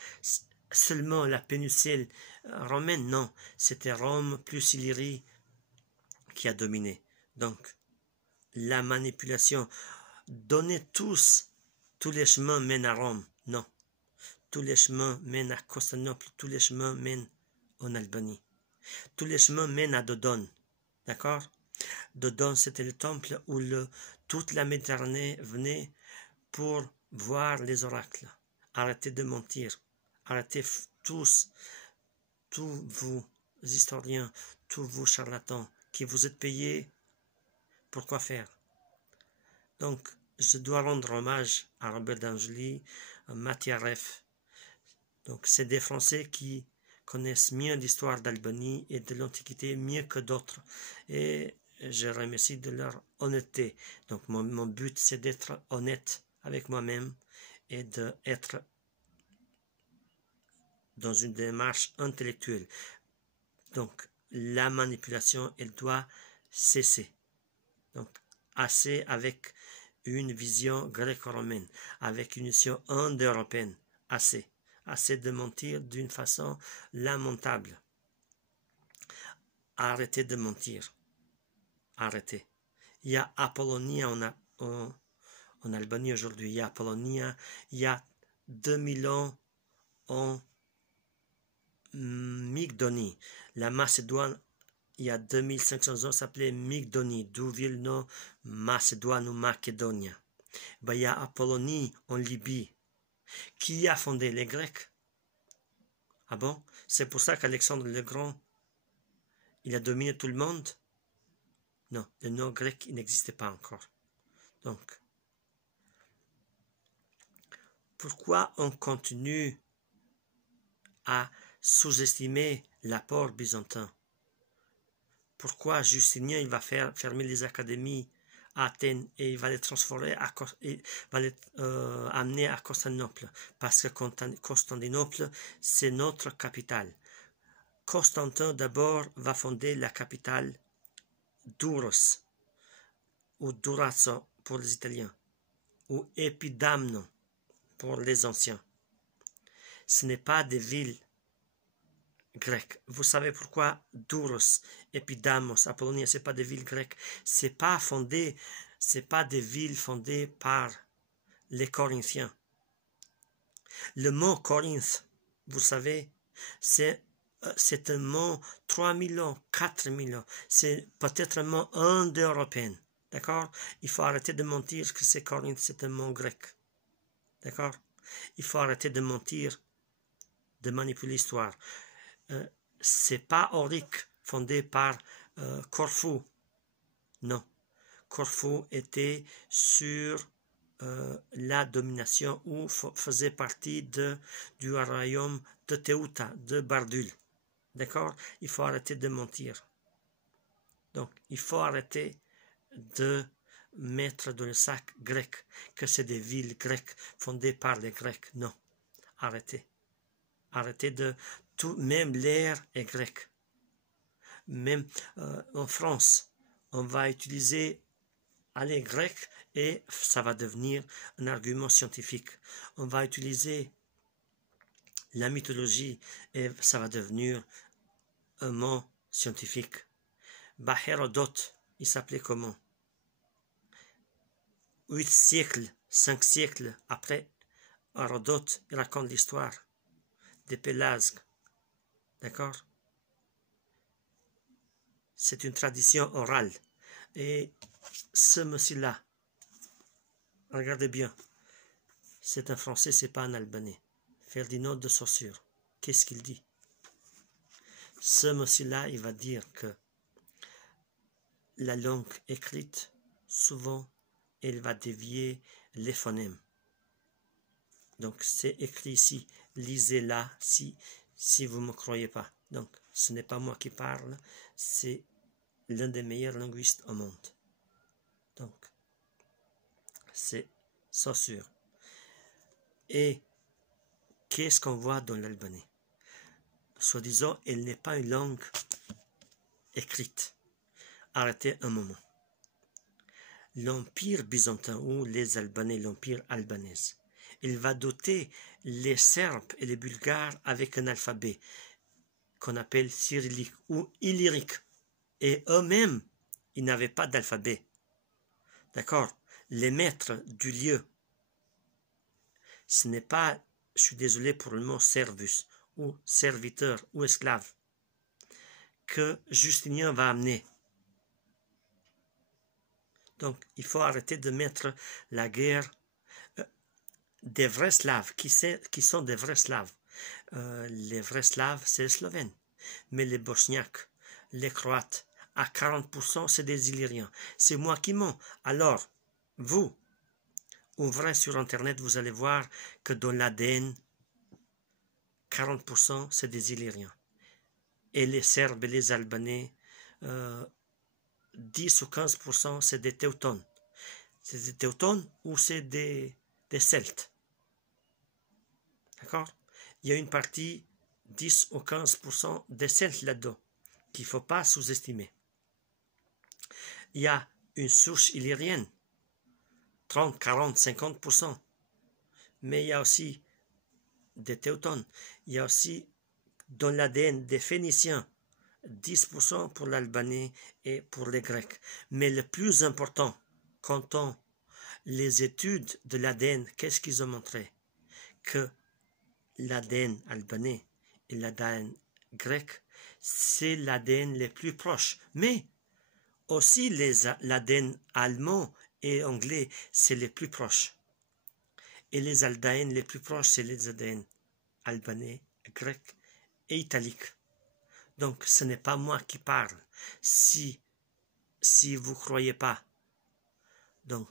Seulement la péninsule romaine, non. C'était Rome plus Illyrie qui a dominé. Donc, la manipulation. Donner tous les chemins mènent à Rome. Non. Tous les chemins mènent à Constantinople. Tous les chemins mènent en Albanie. Tous les chemins mènent à Dodone. D'accord? Dodone, c'était le temple où toute la Méditerranée venait pour voir les oracles. Arrêtez de mentir. Arrêtez tous vous historiens, tous vous charlatans qui vous êtes payés pour quoi faire. Donc, je dois rendre hommage à Robert d'Angeli, à Mathias Reff. Donc, c'est des Français qui connaissent mieux l'histoire d'Albanie et de l'Antiquité mieux que d'autres. Et je remercie de leur honnêteté. Donc, mon but, c'est d'être honnête avec moi-même et d'être dans une démarche intellectuelle. Donc, la manipulation, elle doit cesser. Donc, assez avec une vision gréco-romaine, avec une vision indo-européenne. Assez. Assez de mentir d'une façon lamentable. Arrêtez de mentir. Arrêtez. Il y a Apollonia en Albanie aujourd'hui. Il y a Apollonia. Il y a 2000 ans en Mygdonie. La Macédoine, il y a 2500 ans, s'appelait Mygdonie, d'où vient le nom Macédoine ou Macédonia. Il y a Apollonie en Libye. Qui a fondé les Grecs? Ah bon? C'est pour ça qu'Alexandre le Grand, il a dominé tout le monde? Non, le nom grec, il n'existait pas encore. Donc, pourquoi on continue à sous-estimer l'apport byzantin? Pourquoi Justinien il va fermer les académies à Athènes et il va les transformer amener à Constantinople? Parce que Constantinople, c'est notre capitale. Constantin d'abord va fonder la capitale Douros, ou Durazzo pour les Italiens, ou Epidamno pour les anciens. Ce n'est pas des villes grecques. Vous savez pourquoi Douros, Epidamos, Apollonia, ce n'est pas des villes grecques. Ce n'est pas des villes fondées par les Corinthiens. Le mot Corinthe, vous savez, c'est un mot 3000 ans, 4000 ans. C'est peut-être un mot indo-européen. D'accord? Il faut arrêter de mentir que c'est Corinthe, c'est un mot grec. D'accord? Il faut arrêter de mentir, de manipuler l'histoire. C'est pas Auric fondé par Corfou. Non. Corfou était sur la domination ou faisait partie du royaume de Teuta, de Bardul. D'accord? Il faut arrêter de mentir. Donc, il faut arrêter de mettre dans le sac grec que c'est des villes grecques fondées par les Grecs. Non. Arrêtez. Arrêtez de tout, même l'air est grec. Même en France, on va utiliser aller grec et ça va devenir un argument scientifique. On va utiliser la mythologie et ça va devenir un mot scientifique. Hérodote, il s'appelait comment? 8 siècles, 5 siècles après Hérodote, il raconte l'histoire des Pélasges. D'accord? C'est une tradition orale. Et ce monsieur-là, regardez bien, c'est un Français, c'est pas un Albanais. Ferdinand de Saussure, qu'est-ce qu'il dit? Ce monsieur-là, il va dire que la langue écrite, souvent, elle va dévier les phonèmes. Donc, c'est écrit ici. Lisez-la si vous ne me croyez pas. Donc, ce n'est pas moi qui parle, c'est l'un des meilleurs linguistes au monde. Donc, c'est Saussure. Et qu'est-ce qu'on voit dans l'albanais? Soi-disant, elle n'est pas une langue écrite. Arrêtez un moment. L'Empire byzantin, ou les Albanais, l'Empire albanaise, il va doter les Serbes et les Bulgares avec un alphabet qu'on appelle cyrillique ou illyrique. Et eux-mêmes, ils n'avaient pas d'alphabet. D'accord? Les maîtres du lieu, ce n'est pas, je suis désolé pour le mot servus, ou serviteur, ou esclave, que Justinien va amener. Donc, il faut arrêter de mettre la guerre des vrais Slaves, qui sont des vrais Slaves. Les vrais Slaves, c'est les Slovènes. Mais les Bosniaques, les Croates, à 40%, c'est des Illyriens. C'est moi qui mens. Alors, vous, ouvrez sur Internet, vous allez voir que dans l'ADN, 40% c'est des Illyriens. Et les Serbes et les Albanais, 10 ou 15% c'est des Teutones. C'est des Teutones ou c'est des Celtes. D'accord? Il y a une partie, 10 ou 15% des Celtes là-dedans, qu'il ne faut pas sous-estimer. Il y a une souche illyrienne, 30, 40, 50%. Mais il y a aussi des Teutones. Il y a aussi dans l'ADN des Phéniciens, 10% pour l'Albanais et pour les Grecs. Mais le plus important, quand on les études de l'ADN, qu'est-ce qu'ils ont montré? Que l'ADN albanais et l'ADN grec, c'est l'ADN les plus proches. Mais aussi l'ADN allemand et anglais, c'est les plus proches. Et les ADN les plus proches, c'est les ADN albanais, grecs et italiques. Donc, ce n'est pas moi qui parle. Si vous ne croyez pas. Donc,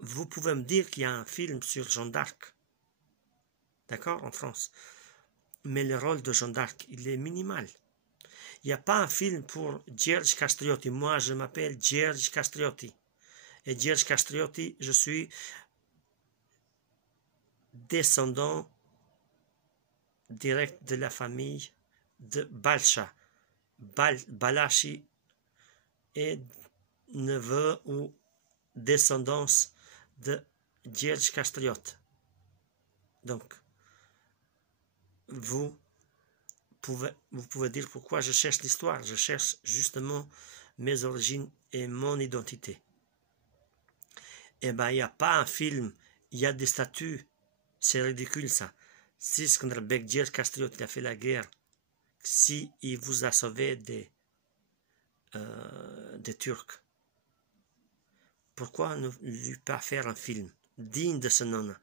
vous pouvez me dire qu'il y a un film sur Jeanne d'Arc. D'accord, en France. Mais le rôle de Jeanne d'Arc, il est minimal. Il n'y a pas un film pour George Castriotti. Moi, je m'appelle George Castriotti. Et George Castriotti, je suis descendant direct de la famille de Balcha. Balachi est neveu ou descendance de George Castriotti. Donc, vous pouvez dire pourquoi je cherche l'histoire. Je cherche justement mes origines et mon identité. Eh bien, il n'y a pas un film, il y a des statues. C'est ridicule ça. Si Skanderbeg, George Castriotti a fait la guerre, si il vous a sauvé des Turcs, pourquoi ne lui pas faire un film digne de ce nom-là?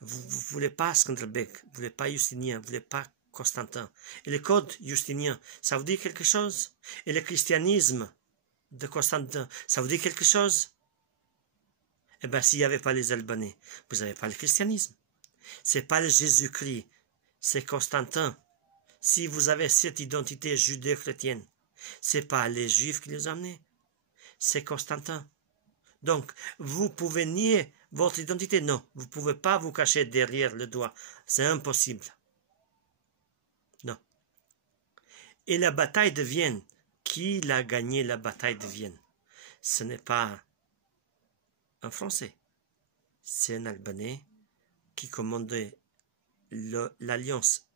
Vous ne voulez pas Skanderbeg, vous ne voulez pas Justinien, vous ne voulez pas Constantin. Et le code justinien, ça vous dit quelque chose? Et le christianisme de Constantin, ça vous dit quelque chose? Eh bien, s'il n'y avait pas les Albanais, vous n'avez pas le christianisme. C'est pas le Jésus-Christ, c'est Constantin. Si vous avez cette identité judéo-chrétienne, c'est pas les Juifs qui les ont amenés, c'est Constantin. Donc, vous pouvez nier votre identité. Non, vous ne pouvez pas vous cacher derrière le doigt. C'est impossible. Non. Et la bataille de Vienne, qui l'a gagné la bataille de Vienne? Ce n'est pas un Français, c'est un Albanais qui commandait l'alliance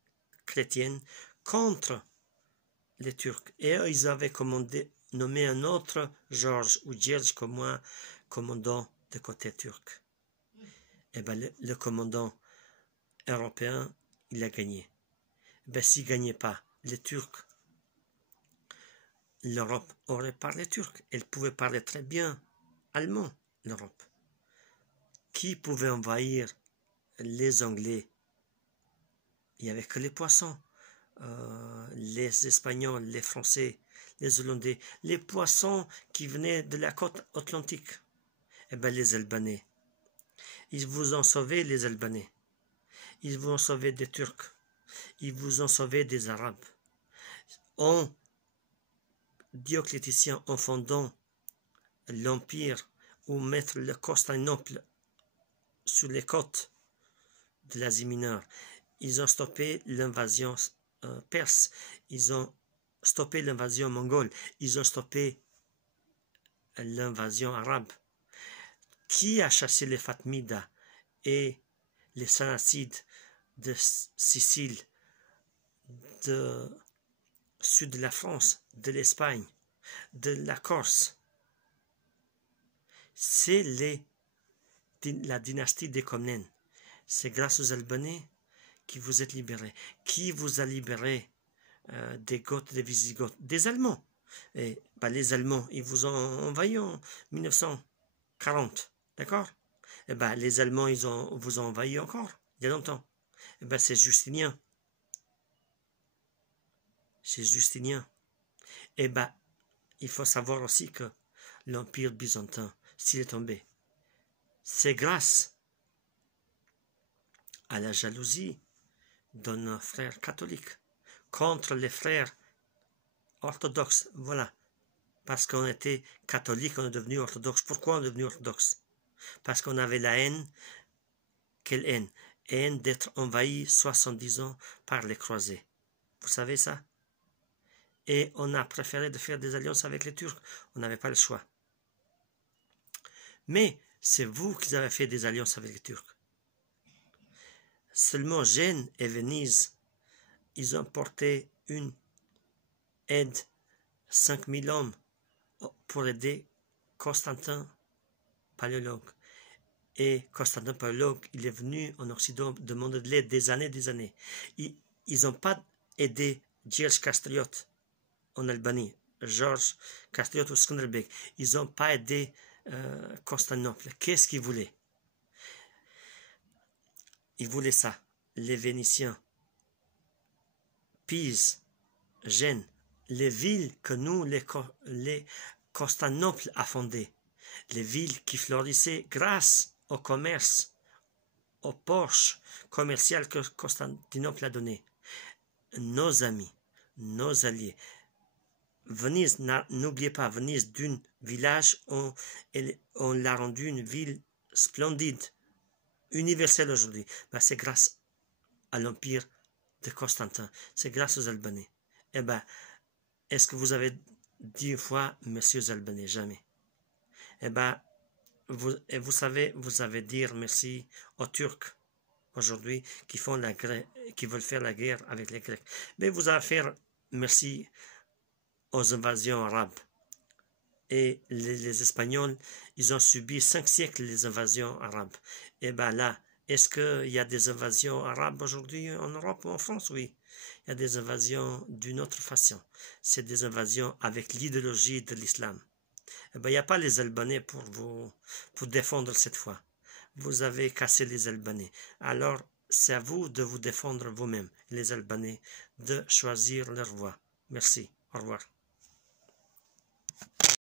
chrétienne contre les Turcs. Et eux, ils avaient nommé un autre Georges ou Georges comme moi, commandant de côté turc. Et ben, le commandant européen, il a gagné. Ben, s'il ne gagnait pas, les Turcs, l'Europe aurait parlé turc. Elle pouvait parler très bien allemand, l'Europe. Qui pouvait envahir les Anglais? Il n'y avait que les poissons. Les Espagnols, les Français, les Hollandais, les poissons qui venaient de la côte atlantique. Eh bien, les Albanais. Ils vous ont sauvé, les Albanais. Ils vous ont sauvé des Turcs. Ils vous ont sauvé des Arabes. En Dioclétien, en fondant l'Empire ou mettre le Constantinople sur les côtes de l'Asie mineure, ils ont stoppé l'invasion perse, ils ont stoppé l'invasion mongole, ils ont stoppé l'invasion arabe. Qui a chassé les Fatimides et les Sanacides de Sicile, de sud de la France, de l'Espagne, de la Corse? C'est la dynastie des Comnènes. C'est grâce aux Albanais que vous êtes libérés. Qui vous a libéré des Goths, des Visigoths? Des Allemands. Et ben, les Allemands, ils vous ont envahi en 1940. D'accord? Et ben, les Allemands, vous ont envahi encore, il y a longtemps. Et ben, c'est Justinien. C'est Justinien. Et ben, il faut savoir aussi que l'Empire byzantin, s'il est tombé, c'est grâce à la jalousie de nos frères catholiques contre les frères orthodoxes. Voilà. Parce qu'on était catholique, on est devenu orthodoxe. Pourquoi on est devenu orthodoxe? Parce qu'on avait la haine. Quelle haine? Haine d'être envahi 70 ans par les croisés. Vous savez ça? Et on a préféré de faire des alliances avec les Turcs. On n'avait pas le choix. Mais c'est vous qui avez fait des alliances avec les Turcs. Seulement Gênes et Venise, ils ont porté une aide, 5000 hommes, pour aider Constantin Paléologue. Et Constantin Paléologue, il est venu en Occident demander de l'aide des années. Ils n'ont pas aidé Georges Castriote en Albanie, Georges Castriote ou Skanderbeg. Ils n'ont pas aidé Constantinople. Qu'est-ce qu'ils voulaient? Ils voulaient ça. Les Vénitiens, Pise, Gênes, les villes que nous, les Constantinople a fondées, les villes qui florissaient grâce au commerce, au porche commercial que Constantinople a donné. Nos amis, nos alliés. Venise, n'oubliez pas, Venise d'un village, on l'a rendu une ville splendide, universelle aujourd'hui. Ben, c'est grâce à l'empire de Constantin, c'est grâce aux Albanais. Eh bien, est-ce que vous avez dit une fois merci aux Albanais? Jamais. Eh bien, vous savez, vous avez dire merci aux Turcs aujourd'hui qui veulent faire la guerre avec les Grecs. Mais vous allez faire merci aux invasions arabes. Et les Espagnols, ils ont subi 5 siècles les invasions arabes. Et bien là, est-ce qu'il y a des invasions arabes aujourd'hui en Europe ou en France? Oui. Il y a des invasions d'une autre façon. C'est des invasions avec l'idéologie de l'islam. Eh bien, il n'y a pas les Albanais pour défendre cette fois. Vous avez cassé les Albanais. Alors, c'est à vous de vous défendre vous-même, les Albanais, de choisir leur voie. Merci. Au revoir.